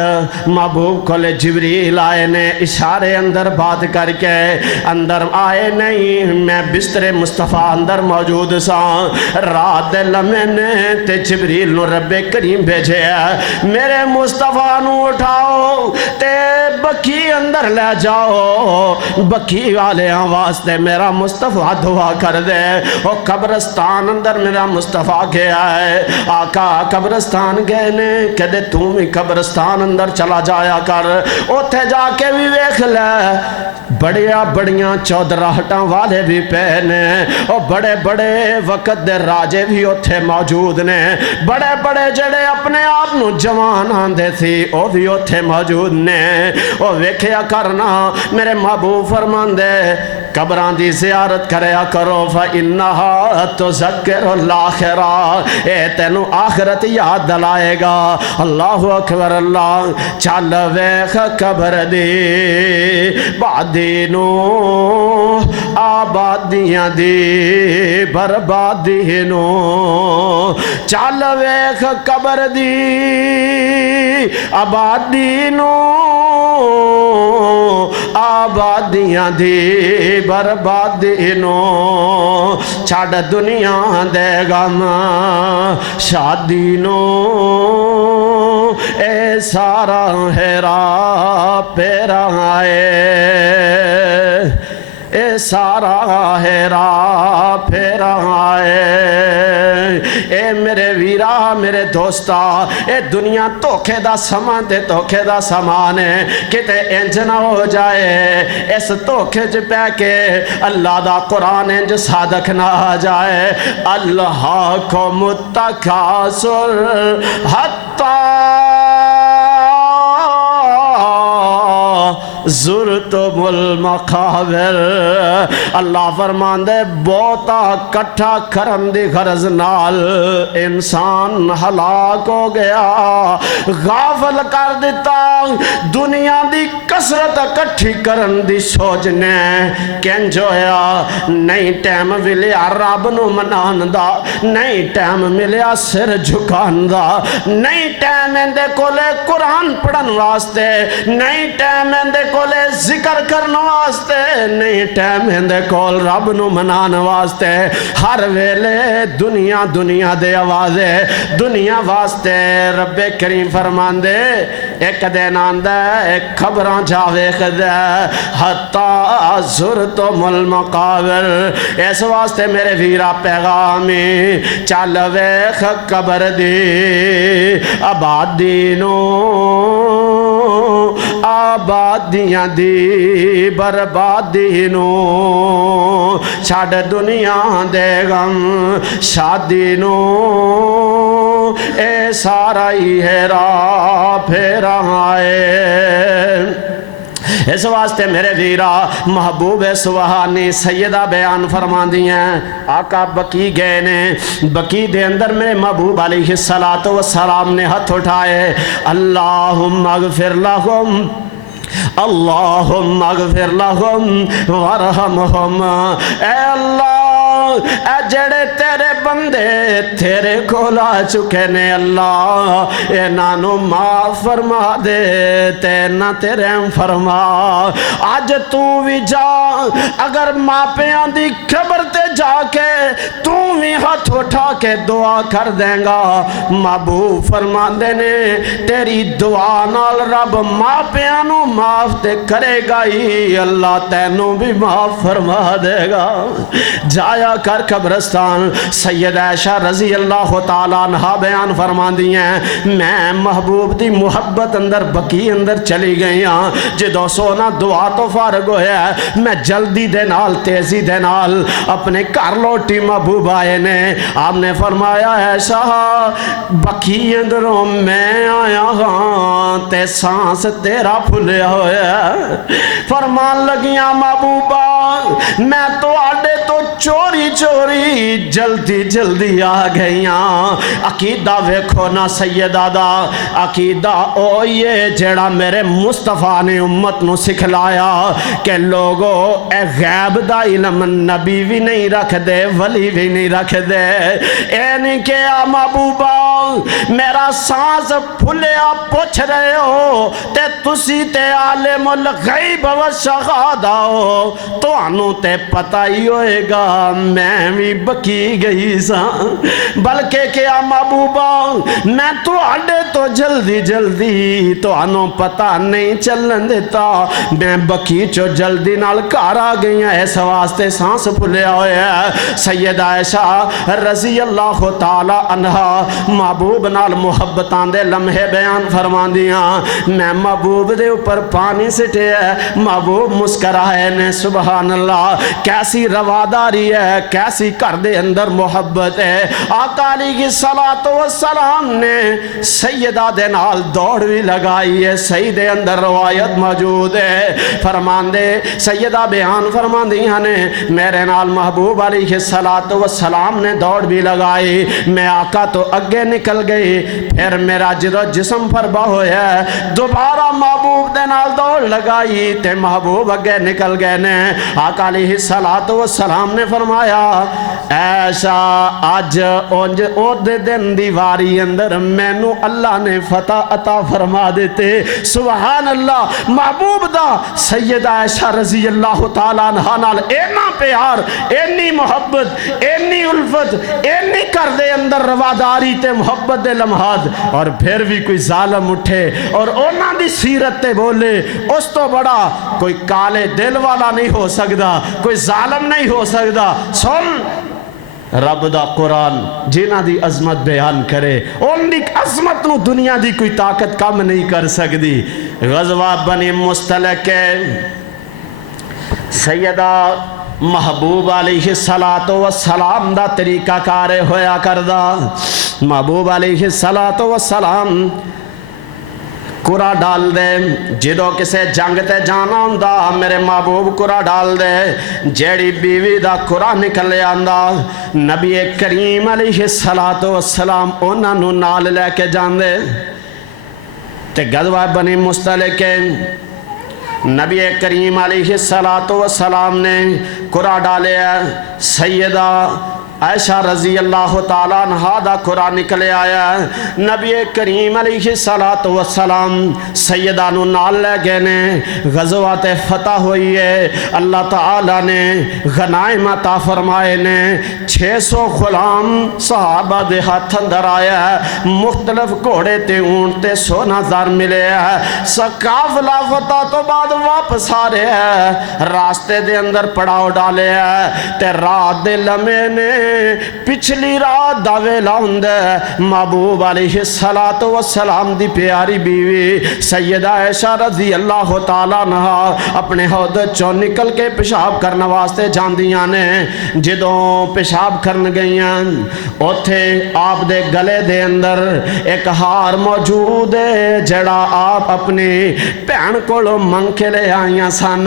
محبوب کو لے جبریل آئے نے اشارے اندر بات کر کے، اندر آئے نہیں میں بستر مصطفیٰ اندر موجود سا، رات لمحے نے تے جبریل نو رب کریم بھیجے میرے مصطفیٰ نو اٹھاؤ تے بکی اندر لے جاؤ، بکی والے واسطے میرا مصطفیٰ دعا کر دے۔ وہ قبرستان اندر میرا مصطفیٰ گیا ہے، آقا قبرستان گئے نے کہتے تم ہی قبرستان اندر چلا جایا کر، اوتھے جا کے بھی ویکھ لے بڑیاں بڑیاں چودراہٹاں والے بھی پہنے، اور بڑے بڑے وقت دے راجے بھی اوتھے موجود نے، بڑے بڑے جڑے اپنے آپ نو جوان آندے تھی او بھی اوتھے موجود نے، او ویکھیا کرنا میرے محبوب فرماندے قبران دی زیارت کریا کرو فَإِنَّهَا تُذَكِّرُ الْآخِرَةَ، اے تینو آخرت یاد دلائے گا۔ اللہ اکبر اللہ، چل ویخ قبر دی بادی نو آبادیاں دی بربادی نو، چل ویخ قبر دی آبادی نو آبادیاں دی بربادی نو، چھڑ دنیا دے غم شادی نو، اے سارا ہیرا پیرا آئے، اے سارا ہیرا پھیرا آئے۔ اے میرے ویرا میرے دوستا، اے دنیا دھوکھے دا سامان تے دھوکھے دا سامان ہے، کتے انج نہ ہو جائے اس دھوکھے چ پہ کے اللہ دا قرآن انج صادق نہ آ جائے، اللہ کو متکاسر حتی زرتم المقابر، اللہ فرمان دے بہتا کٹھا کرن دی غرض نال انسان ہلاک ہو گیا، غافل کر دیتا دنیا دی کسرت کٹھی کرن دی سوچنے کنج ہویا، نہیں ٹائم ملیا رب نو منان دا، نہیں ٹائم ملیا سر جھکان دا، نہیں ٹائم اندے کولے قرآن پڑھن واسطے، نہیں ٹائم اندے کولے ذکر کرن واسطے، نہیں ٹائم اندے کول رب نو منان واسطے، ہر ویلے دنیا دنیا دے آوازے دنیا واسطے رب کریم فرمان دے ایک دن آندہ ایک خبران جاوے خدے حتی زرتم المقابر، اس واسطے میرے ویرا پیغامی چل ویخ قبر دی آبادی نو آبادیاں دی بربادی نو چھڑ دنیا دے غم شادی نو اے سارا ہی ہیرا پھیرا ہے۔ اس واسطے میرے ویرا محبوب سبحانی سیدہ بیان فرما دی ہیں آقا بقی گئے نے بقی دے اندر میرے محبوب علیہ السلام نے ہاتھ اٹھائے اللہم اغفر لہم اللہم اغفر لہم ورحمہم اے اللہ اے جڑے تیرے بندے تیرے کھولا چکے نے اللہ اے نانو معاف فرما دے تے نہ تیرے فرما آج تو بھی جا اگر ماں پیاں دی قبر تے جا کے تو بھی ہاتھ اٹھا کے دعا کر دیں گا محبوب فرما دے نے تیری دعا نال رب ماں پیاں نو معاف تے کرے گا ہی اللہ تینوں بھی معاف فرما دے گا۔ جایا کر قبرستان سید عائشہ رضی اللہ تعالیٰ عنہ بیان فرما دی ہیں میں محبوب دی محبت اندر بقی اندر چلی گئی ہاں جدو سونا دعا تو فارغ ہویا ہے میں جلدی دے نال تیزی دے نال اپنے گھر لوٹی محبوب آئے نے آپ نے فرمایا عائشہ بقی اندروں میں آیا ہاں تے سانس تیرا پھلیا ہویا فرمان لگیاں محبوبہ میں تو آڈے تو چوری چوری جلدی جلدی آ گئیاں عقیدہ ویکھو نا سیدہ دا عقیدہ او یہ جڑا میرے مصطفیٰ نے امت نو سکھلایا کہ لوگو اے غیب دا علم نبی بھی نہیں رکھ دے ولی بھی نہیں رکھ دے اے نہیں کہ محبوبہ میرا سانس پھلیا پوچھ رہے ہو تے تسی تے عالم الغیب و شہادہ ہو تو انو تے پتہ ہی ہوئے گا میں بھی بکی گئی سا بلکہ کیا محبوبہ میں تو آڈے تو جلدی جلدی تو انو پتہ نہیں چلن دیتا میں بکی چو جلدی نال کارا گئی ہیں اس واسطے سانس پھلیا ہوئے ہیں۔ سید عائشہ رضی اللہ تعالی عنہ محبوب نال محبتان دے لمحے بیان فرما دیاں میں محبوب دے اوپر پانی سٹے ہے محبوب مسکرائے نے سبحان اللہ کیسی رواداری ہے کیسی کر دے اندر محبت ہے آقا علیہ السلام نے سیدہ دے نال دوڑ بھی لگائی ہے صحیح دے اندر روایت موجود ہے فرمان دے سیدہ بیان فرمان دیاں نے میرے نال محبوب علیہ السلام نے دوڑ بھی لگائی میں آقا تو اگے نکل گئی پھر میرا جدو جسم فربا ہویا ہے دوبارہ محبوب دے نال دوڑ لگائی تے محبوب اگے نکل گئے نے آقا علیہ السلام نے فرمایا ایسا آج او دے دن دیواری اندر میں نو اللہ نے فتح عطا فرما دیتے سبحان اللہ محبوب دا سیدہ عائشہ رضی اللہ تعالیٰ عنہ نال اینا پیار اینی محبت اینی الفت اینی کر دے اندر رواداری تے محبت دے لمحات اور پھر بھی کوئی ظالم اٹھے اور اونا دی سیرت تے بولے اس تو بڑا کوئی کالے دل والا نہیں ہو سکتا کوئی ظالم نہیں ہو سکتا سن رب دا قرآن جنہ دی عظمت بیان کرے ان دی عظمت نو دنیا دی کوئی طاقت کم نہیں کر سکتی غزوہ بنی مستلق کے سیدہ محبوب علیہ السلام دا طریقہ کارے ہویا کردہ محبوب علیہ السلام قرآن ڈال دے جدو کسے جنگ تے جانا ہوندا میرے محبوب قرآن ڈال دے جیڑی بیوی دا قرآن نکلے آندہ نبی کریم علیہ السلام انہاں نو نال لے کے جان دے تے غزوہ بنی مستلق کے نبی کریم علیہ السلام نے قرآن ڈالے سیدہ عائشہ رضی اللہ تعالیٰ عنہ دا قرآن نکلے آیا ہے نبی کریم علیہ السلام سیدہ نو نال لے گئے نے غزوات فتح ہوئی ہے اللہ تعالیٰ نے غنائم عطا فرمائے نے 600 غلام صحابہ دے ہاتھ اندر آیا ہے مختلف گھوڑے تے اونٹ تے سونا زر ملے ہے قافلہ فتح تو بعد واپس آ رہے ہیں راستے دے اندر پڑاؤ ڈالے ہیں تے رات دے لمحے نے پچھلی رات دا ویلا ہوندا محبوب علیہ الصلوۃ والسلام دی پیاری بیوی سیدہ عائشہ رضی اللہ تعالیٰ عنہ اپنے حوض چوں نکل کے پیشاب کرنے واسطے جاندیاں نے جدوں پیشاب کرن گئیاں اوتھے آپ دے گلے دے اندر ایک ہار موجود ہے جڑا آپ اپنی بہن کولوں منگ کے لے آئیاں سن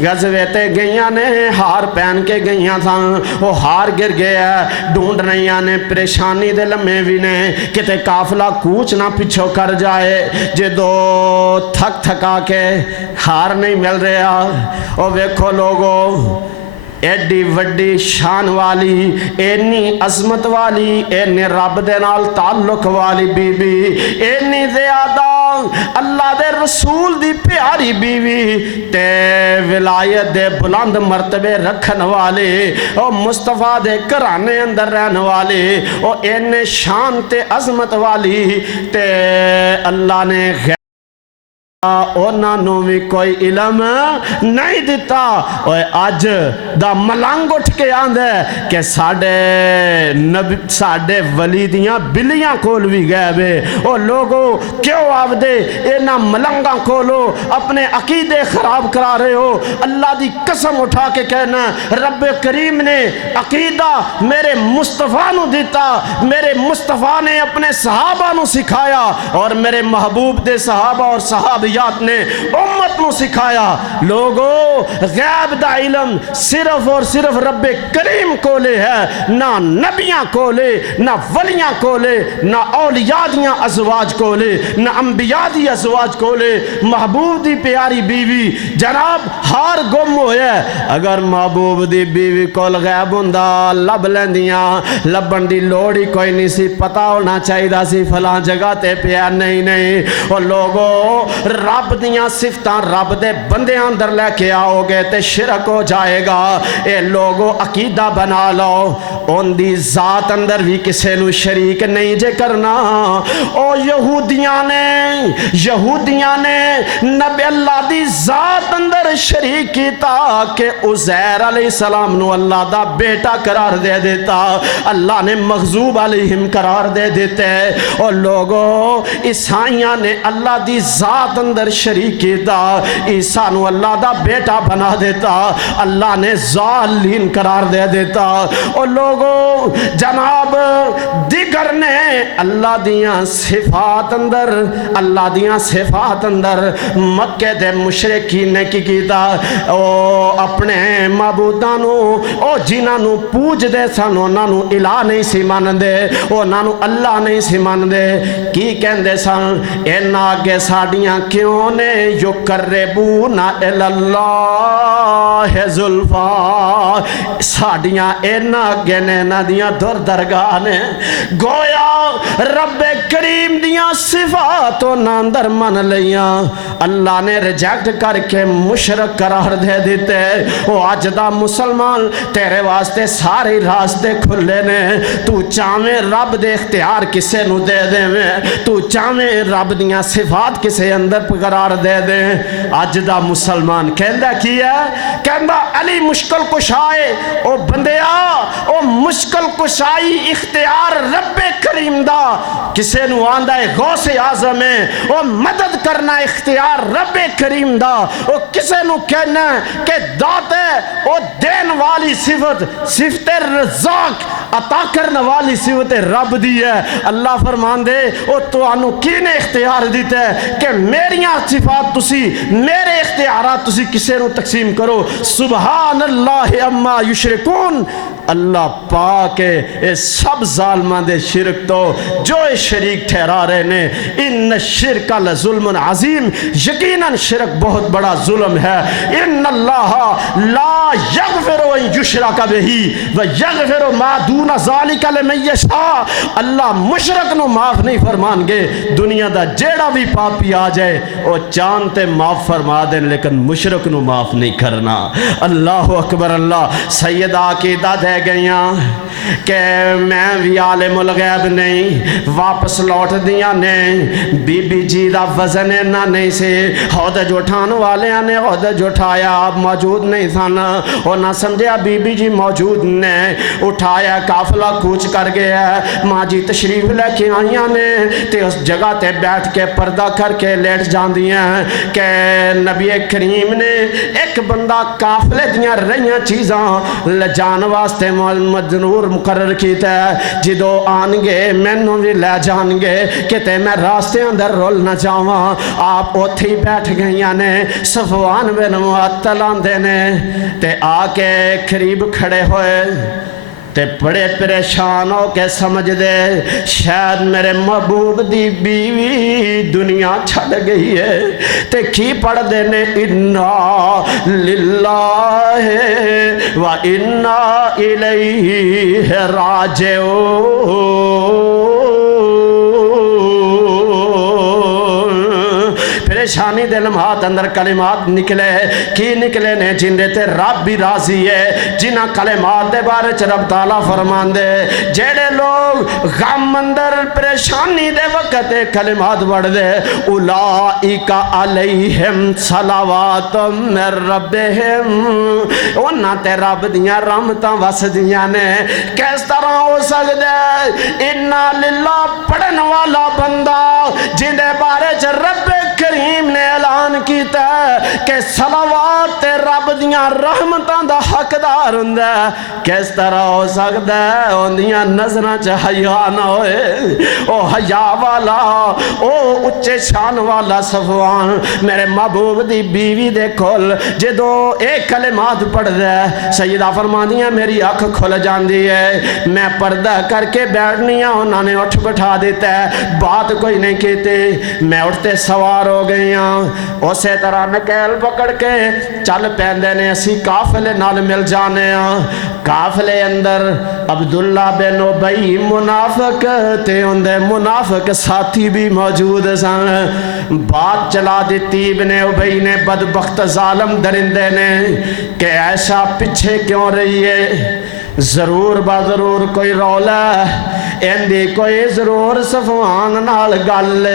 غزوے تے گئیاں نے ہار پہن کے گئیاں سن وہ ہار گر گیا ڈھونڈ رہیاں نے پریشانی دے لمحے بھی نے کتے قافلہ کوچ نہ پیچھو کر جائے جدو تھک تھکا کے ہار نہیں مل رہا او ویکھو لوگو ایڈی وڈی شان والی اینی عظمت والی اینی رب دے نال تعلق والی بی بی اینی زیادہ اللہ دے رسول دی پیاری بیوی تے ولایت دے بلند مرتبے رکھن والے او مصطفیٰ دے گھرانے اندر رہن والے او اینی شان تے عظمت والی تے اللہ نے انہوں بھی کوئی علم نہیں دیتا اور آج دا ملنگ اٹھ کے آندھے کہ ساڑھے ولی دیاں بلیاں کول بھی گئے بے اور لوگوں کیوں آو دے اینا ملنگاں کولو اپنے عقیدے خراب کرا رہے ہو اللہ دی قسم اٹھا کے کہنا رب کریم نے عقیدہ میرے مصطفیٰ نو دیتا میرے مصطفیٰ نے اپنے صحابہ نو سکھایا اور میرے محبوب دے صحابہ اور صحابیات نے امت نو سکھایا لوگوں غیب دا علم صرف اور صرف رب کریم کو لے ہے نہ نبیاں کو لے نہ ولیاں کو لے نہ اولیاء دیاں ازواج کو لے نہ انبیاء دی ازواج کو لے محبوب دی پیاری بیوی جناب ہار گم ہویا اگر محبوب دی بیوی کول غیب ہوندا لب لیندیاں لبن دی لوڑی کوئی نہیں سی پتہ ہونا چاہیے سی فلاں جگہ تے پیا نہیں اور لوگوں رب دیاں صفتاں رب دے بندے اندر لے کے آؤ گے تے شرک ہو جائے گا اے لوگو عقیدہ بنا لو ان دی ذات اندر بھی کسے نو شریک نہیں جے کرنا او یہودیاں نے نبی اللہ دی ذات اندر شریک کیتا کہ عزیر علیہ السلام نو اللہ دا بیٹا قرار دے دیتا اللہ نے مغضوب علیہم قرار دے دیتے اور لوگو عیسائیاں نے اللہ دی ذات اندر شریک کیتا عیسیٰ نو اللہ دا بیٹا بنا دیتا اللہ نے ظالین قرار دے دیتا اور لوگوں جناب دیگر نے اللہ دیاں صفات اندر مکہ دے مشرکین نے کی کیتا او اپنے معبوداں نو او جنہاں نو پوج دے سن انہاں نو الہ نہیں سی مان دے انہاں نو اللہ نہیں سی مان دے کی کہندے سن اینا آگے ساڑیاں کیوں نے یقربونا الاللہ زلفا ساڑیاں اینا آگے نے نا دیاں در درگاہ نے گویا رب کریم دیاں صفاتوں ناندر من لیاں اللہ نے ریجیکٹ کر کے مشرک قرار دے دیتے وہ آج دا مسلمان تیرے واسطے سارے راستے کھلے نے تو چاہمیں رب دے اختیار کسے نو دے دے میں تو چاہمیں رب دیاں صفات کسے اندر قرار دے دے آج دا مسلمان کہندہ کیا کہندہ علی مشکل کشائے او بندیا او مشکل کشائی اختیار رب کریم دا کسے نو آندہ غوث اعظم ہے او مدد کرنا اختیار رب کریم دا او کسے نو کہنا کہ دات ہے او دین والی صفت رزاق عطا کرنے والی صفت رب دی ہے اللہ فرمان دے او تو انو کینے اختیار دیتے ہے کہ میریاں صفات تسی میرے اختیارات تسی کسے نو تقسیم کرو سبحان اللہ اما یشرکون اللہ پاک اے سب ظالمان دے شرک تو جو اے شریک ٹھہرا رہے نے ان شرک لظلم عظیم یقیناً شرک بہت بڑا ظلم ہے ان اللہ لا یغفر ان یشرک بہی و یغفر ما دون ذالک لمن یشاء اللہ مشرک نو معاف نہیں فرمان گے دنیا دا جیڑا بھی پاپی آ جائے وہ چانتے معاف فرما دیں لیکن مشرک نو معاف نہیں کرنا اللہ اکبر اللہ سیدہ عقیدہ دے گئیاں کہ میں بھی عالم الغیب نہیں واپس لوٹ دیاں نے بی بی جی دا وزن نہ نہیں سے عہدہ اٹھان والے نے عہدہ اٹھایا موجود نہیں تھا وہ نہ سمجھا بی بی جی موجود نے اٹھایا قافلہ کوچ کر گیا ماں جی تشریف لے کے آئیاں نے تے اس جگہ تے بیٹھ کے پردہ کر کے لیٹ جان دیاں کہ نبی کریم نے ایک بندہ قافلے دیاں رہیاں چیزاں لجان واسطے مجنور مقرر کیتا ہے جدو آن گے مینوں بھی لے جان گے کہ تے میں راستے اندر رول نہ جاواں آپ اوتھی بیٹھ گئیاں نے صفوان بن معطل آندے نے تے آ کے قریب کھڑے ہوئے تے بڑے پریشان ہو کے سمجھ دے شاید میرے محبوب دی بیوی دنیا چھڑ گئی ہے تے کی پڑھ دینے انا للہ و انا الیہ راجعون پریشانی دے لمحات اندر کلمات نکلے کی نکلے نے جن تے رب بھی راضی ہے جنہ کلمات دے بارے چ رب تعالیٰ فرمان دے جیڑے لوگ غم اندر پریشانی دے وقت کلمات بڑھ دے اولئک علیہم صلوات من ربہم انہاں تے رب دیاں رحمتاں وس دیاں نے کس طرح ہو سکدا ہے انا للہ پڑھن والا بندہ جن دے بارے چ رب کریم نے اعلان کیتا ہے کہ صلوات رب دیاں رحمتاں دا حقدار ہوندا ہے کس طرح ہو سکدا ہے اندیاں نظراں چ حیا نہ ہوئے او حیا والا او اچے شان والا صفوان میرے محبوب دی بیوی دے کول جدو ایک کلمات پڑھدا ہے سیدہ فرماندیاں میری اکھ کھل جاندی ہے میں پردہ کر کے بیٹھنی ہوں انہوں نے اٹھ بٹھا دیتا ہے بات کوئی نہیں کہتے میں اٹھتے سوار ہو گئی ہوں اسی طرح نکیل پکڑ کے چل پیندے نے اسی قافلے نال مل جانے ہوں قافلے اندر عبداللہ بن ابی منافق تے اندے منافق ساتھی بھی موجود سن بات چلا دیتی ابن ابی نے بدبخت ظالم درندے نے کہ ایسا پیچھے کیوں رہی ہے ضرور ضرور کوئی رولا اندی کوئی ضرور صفوان نال گل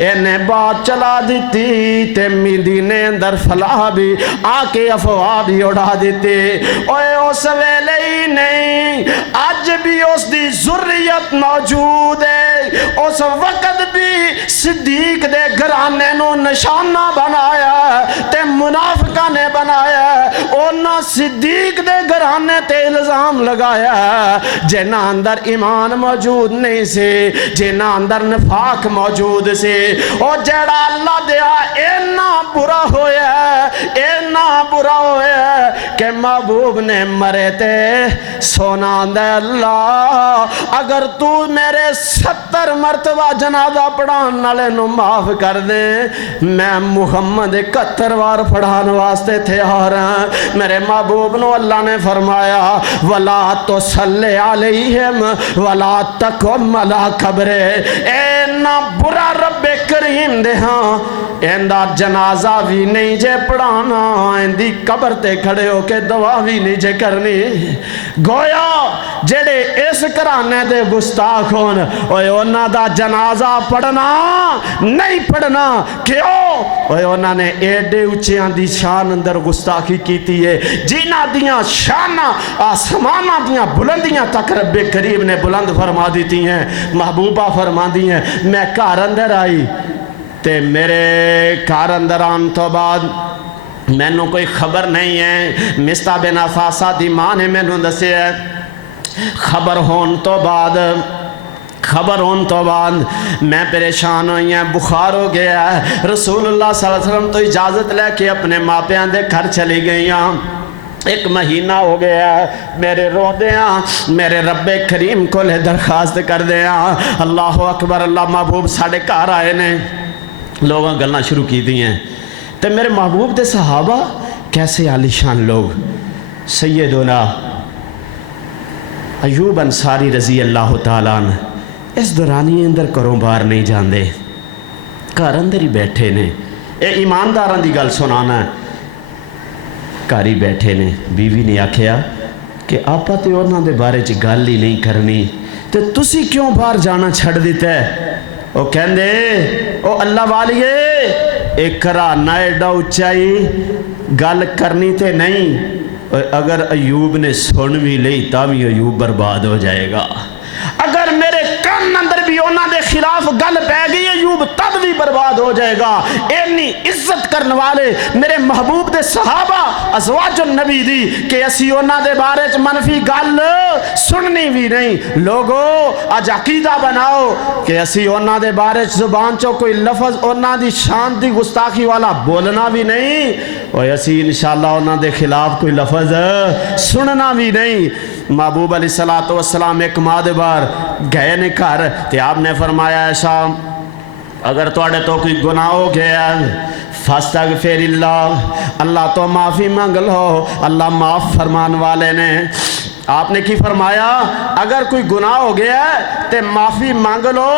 انہیں بات چلا دیتی تے مدینے اندر فلاح بھی آ کے افواہ بھی اڑا دیتی اوے اس ویلے ہی نہیں آج بھی اس دی ذریت موجود ہے اس وقت بھی صدیق دے گھرانے نو نشانہ بنایا تے منافقہ نے بنایا اونا صدیق دے گھرانے تے الزام لگایا جنہ اندر ایمان موجود نہیں سے جنہ اندر نفاق موجود سے او جڑا اللہ دیا اینا برا ہویا کہ محبوب نے مرے تے سونا دے اللہ اگر تو میرے 70 مرتبہ جنازہ پڑھان نالے نو معاف کر دے میں محمد 71 وار پڑھان واسطے تھے ہاں میرے محبوب نو اللہ نے فرمایا وَلَا تُصَلِّ عَلَيْهِمْ وَلَا تَقُمْ عَلَىٰ قَبْرِهِمْ اینا برا رب کریم دے ہاں ایندہ جنازہ بھی نہیں جے پڑھانا ایندی قبر تے کھڑے ہو کے دعا بھی نہیں جے کرنی گویا جڑے اس کرانے دے گستاخ ہون اوے انہاں دا جنازہ پڑھنا نہیں پڑھنا کیوں اوے انہاں نے ایڈے اچھیاں دی شان اندر گستاخی کیتی ہے جینا دیاں شانہ آسمانہ دیاں بلندیاں تک رب کریم نے بلند فرما دیتی ہیں محبوبہ فرما دی ہیں میں کار اندر آئی تے میرے کار اندر آن تو بعد میں نو کوئی خبر نہیں ہے مستہ بن افاسہ دی ماں نے میں نو دسے ہے خبر ہون تو بعد میں پریشان ہوئی ہیں بخار ہو گیا ہے رسول اللہ صلی اللہ علیہ وسلم تو اجازت لے کے اپنے ماں پیاں دے گھر چلی گئی ہیں 1 مہینہ ہو گیا ہے میرے رو دیاں میرے رب کریم کو لے درخواست کر دیاں اللہ اکبر اللہ محبوب ساڑھے کار آئے نے لوگاں گلنا شروع کی دی ہیں تو میرے محبوب دے صحابہ کیسے عالیشان لوگ سیدنا ایوب انصاری رضی اللہ تعالیٰ عنہ اس دورانی اندر کروں بار نہیں جاندے گھر اندر ہی بیٹھے نے اے ایمانداراں دی گل سنانا ہے گھر ہی بیٹھے نے بیوی نے آکھیا کہ آپا تے انہاں دے بارے چ گل ہی نہیں کرنی تے تسی کیوں باہر جانا چھڑ دیتا ہے؟ وہ کہندے او اللہ والیے ایک گھرانہ ایڈا اچائی گل کرنی تے نہیں، اگر ایوب نے سن بھی لئی تا بھی ایوب برباد ہو جائے گا، اگر میرے کان اندر بھی انہاں دے خلاف گل پہ گئی ایوب تب بھی برباد ہو جائے گا۔ اینی عزت کرنے والے میرے محبوب دے صحابہ ازواج النبی دی کہ اسی انہاں دے بارے چ منفی گل سننی بھی نہیں۔ لوگو اج عقیدہ بناؤ کہ اسی انہاں دے بارے چ زبان چو کوئی لفظ انہاں دی شان دی گستاخی والا بولنا بھی نہیں، اور اسی انشاءاللہ انہاں دے خلاف کوئی لفظ سننا بھی نہیں۔ محبوب علیہ السلام ایک مادے بار گئے نے گھر تے آپ نے فرمایا ایسا اگر توڑے تو کوئی گناہ ہو گیا فاستغفر اللہ تو معافی مانگ لو، اللہ معاف فرمان والے نے۔ آپ نے کی فرمایا اگر کوئی گناہ ہو گیا ہے تے معافی مانگ لو،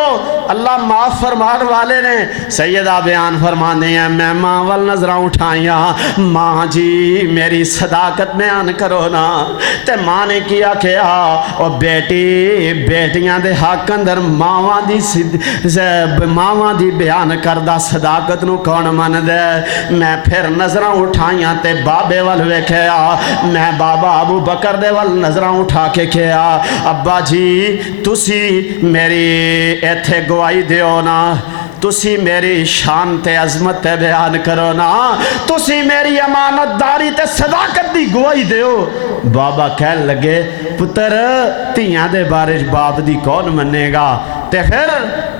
اللہ معاف فرمان والے نے۔ سیدہ بیان فرمانے ہیں میں ماں وال نظرہ اٹھائیاں، ماں جی میری صداقت بیان کرو نا، تے ماں نے کیا کیا او بیٹی بیٹیاں دے حق اندر ماواں دی بیان کردہ صداقت نو کون من دے۔ میں پھر نظرہ اٹھائیاں تے بابے وال ویکھیا، میں بابا ابو بکر دے وال نظرہ اٹھا کے کیا ابا جی تسی میری ایتھے گواہی دیو نا، تسی میری شان تے عظمت تے بیان کرو نا، تسی میری امانت داری تے صداقت دی گواہی دیو۔ بابا کہنے لگے پتر تیاں دے بارے باپ دی کون منے گا؟ تے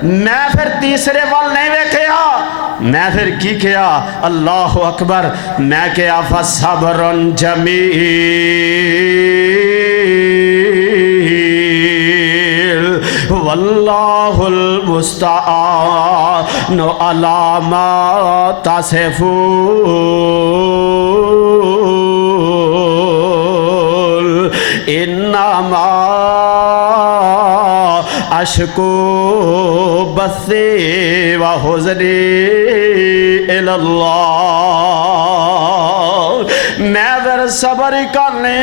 میں پھر تیسرے وال نہیں ویکھیا، میں پھر کی کیا؟ اللہ اکبر، میں کیا فصبر جمیل واللہ المستعان علی ما تصفون انما اشکو بثی و حزنی الاللہ۔ میں اگر صبر کرنے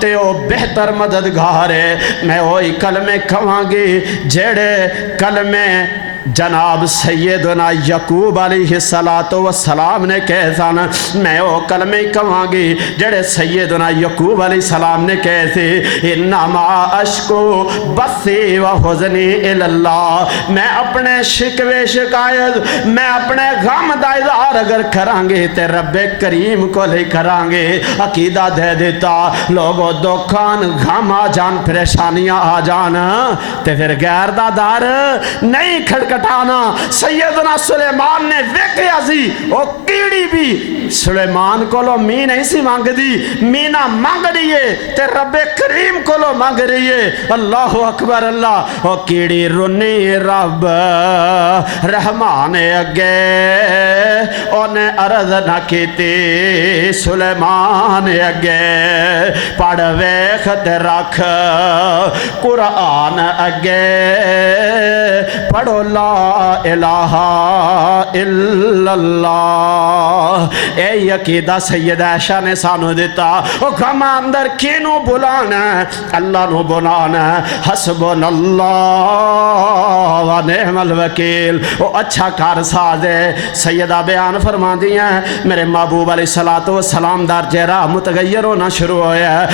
تے او بہتر مددگار ہے، میں وہی کلمے کھواں گی جیڑے کلمے جناب سیدنا یعقوب علیہ السلام نے کہے تھا نا، میں وہ کلمے کہاں گی جڑے سیدنا یعقوب علیہ السلام نے کہے تھے انما اشکو بثی و حزنی الاللہ۔ میں اپنے شکوے شکایت میں اپنے غم دا اظہار اگر کران گے تے رب کریم کو لے کران گے۔ عقیدہ دے دیتا لوگوں دکھان غم آ جان پریشانیاں آ جان تے پھر غیر دا دار نہیں کھڑکتا سیدنا سلیمان نے ویکھیا سی او کیڑی بھی سلیمان کو لو می نہیں سی مانگ دی، مینا مانگ رہی ہے تے رب کریم کو لو مانگ رہی ہے۔ اللہ اکبر اللہ۔ او کیڑی رونی رب رحمان اگے اونے عرض نہ کیتی سلیمان اگے پڑھ ویکھ تے رکھ قرآن اگے پڑھو لا الہ الا اللہ۔ اے عقیدہ سید عائشہ نے سانو دیتا او غم اندر کینو بلانا اللہ نو بلانا حسبنا اللہ و نعم الوکیل۔ او اچھا کار ساز ہے۔ سیدہ بیان فرما دیا میرے محبوب علیہ السلام دار چہرہ متغیر ہونا شروع ہویا ہے،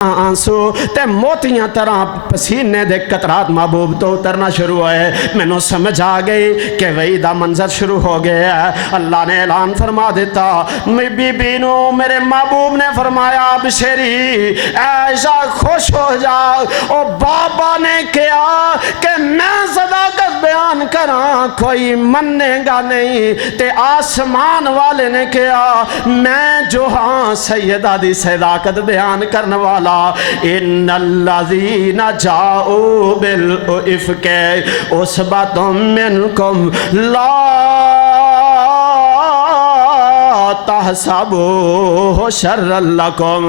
آنسو تے موتیاں طرح پسینے دے قطرات محبوب تو اترنا شروع ہوئے۔ میں نو سمجھ آ گئی کہ وہی دا منظر شروع ہو گیا ہے۔ اللہ نے اعلان فرما دیتا بی بی نو میرے محبوب نے فرمایا بشری عائشہ خوش ہو جا۔ او بابا نے کیا کہ میں صداقت بیان کراں کوئی مننے گا نہیں، تے آسمان والے نے کیا میں جو ہاں سیدہ دی صداقت بیان کرنے والا ان الذین جاؤوا بالافک عصبۃ منکم لا تحسبوہ شر لکم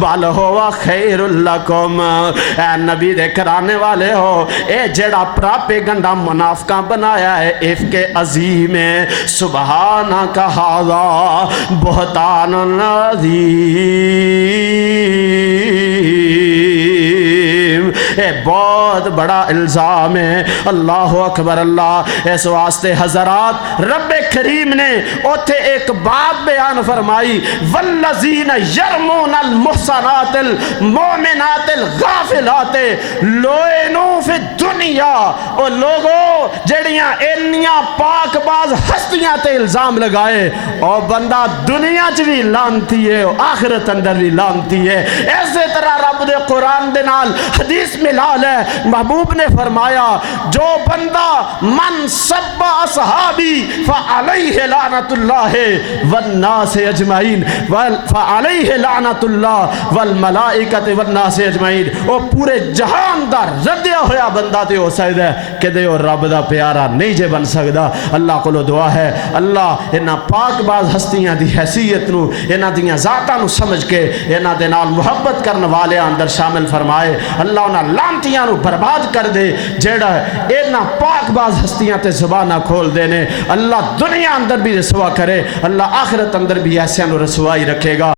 بل ہوا خیر لکم۔ اے نبی دے کرانے والے ہو، اے جڑا پراپیگنڈا منافقہ بنایا ہے عفق عظیم ہے، سبحانک ھذا بہتان عظیم، اے بہت بڑا الزام ہے۔ اللہ اکبر اللہ۔ اس واسطے حضرات رب کریم نے اوتھے ایک بات بیان فرمائی، والذین یرمون المحصنات المؤمنات الغافلات لعنوا فی الدنیا۔ او لوگوں جڑیاں انیاں پاک باز ہستیاں تے الزام لگائے، او بندہ دنیا چ بھی لانتی ہے، آخرت اندر بھی لانتی ہے۔ ایسے طرح رب دے قرآن دے نال حدیث ملال ہے، محبوب نے فرمایا جو بندہ من سب اصحابی فعلیہ لعنت اللہ والناس اجمعین فعلیہ لعنت اللہ والملائکۃ والناس اجمعین، وہ پورے جہان دا ردیا ہویا بندہ تے ہو سکدا ہے کہ دے وہ رب دا پیارا نہیں جے بن سکدا۔ اللہ کو دعا ہے اللہ انہاں پاک باز ہستیاں دی حیثیت نو، انہاں دیاں ذاتاں نو سمجھ کے انہاں دے نال محبت کرن والے اندر شامل فرمائے۔ اللہ انہاں لانتیاں نو برباد کر دے جیڑا انہاں پاک باز ہستیاں تے زبانہ کھول دینے۔ اللہ دنیا اندر بھی رسوا کرے، اللہ آخرت اندر بھی ایسے نو رسوائی رکھے گا۔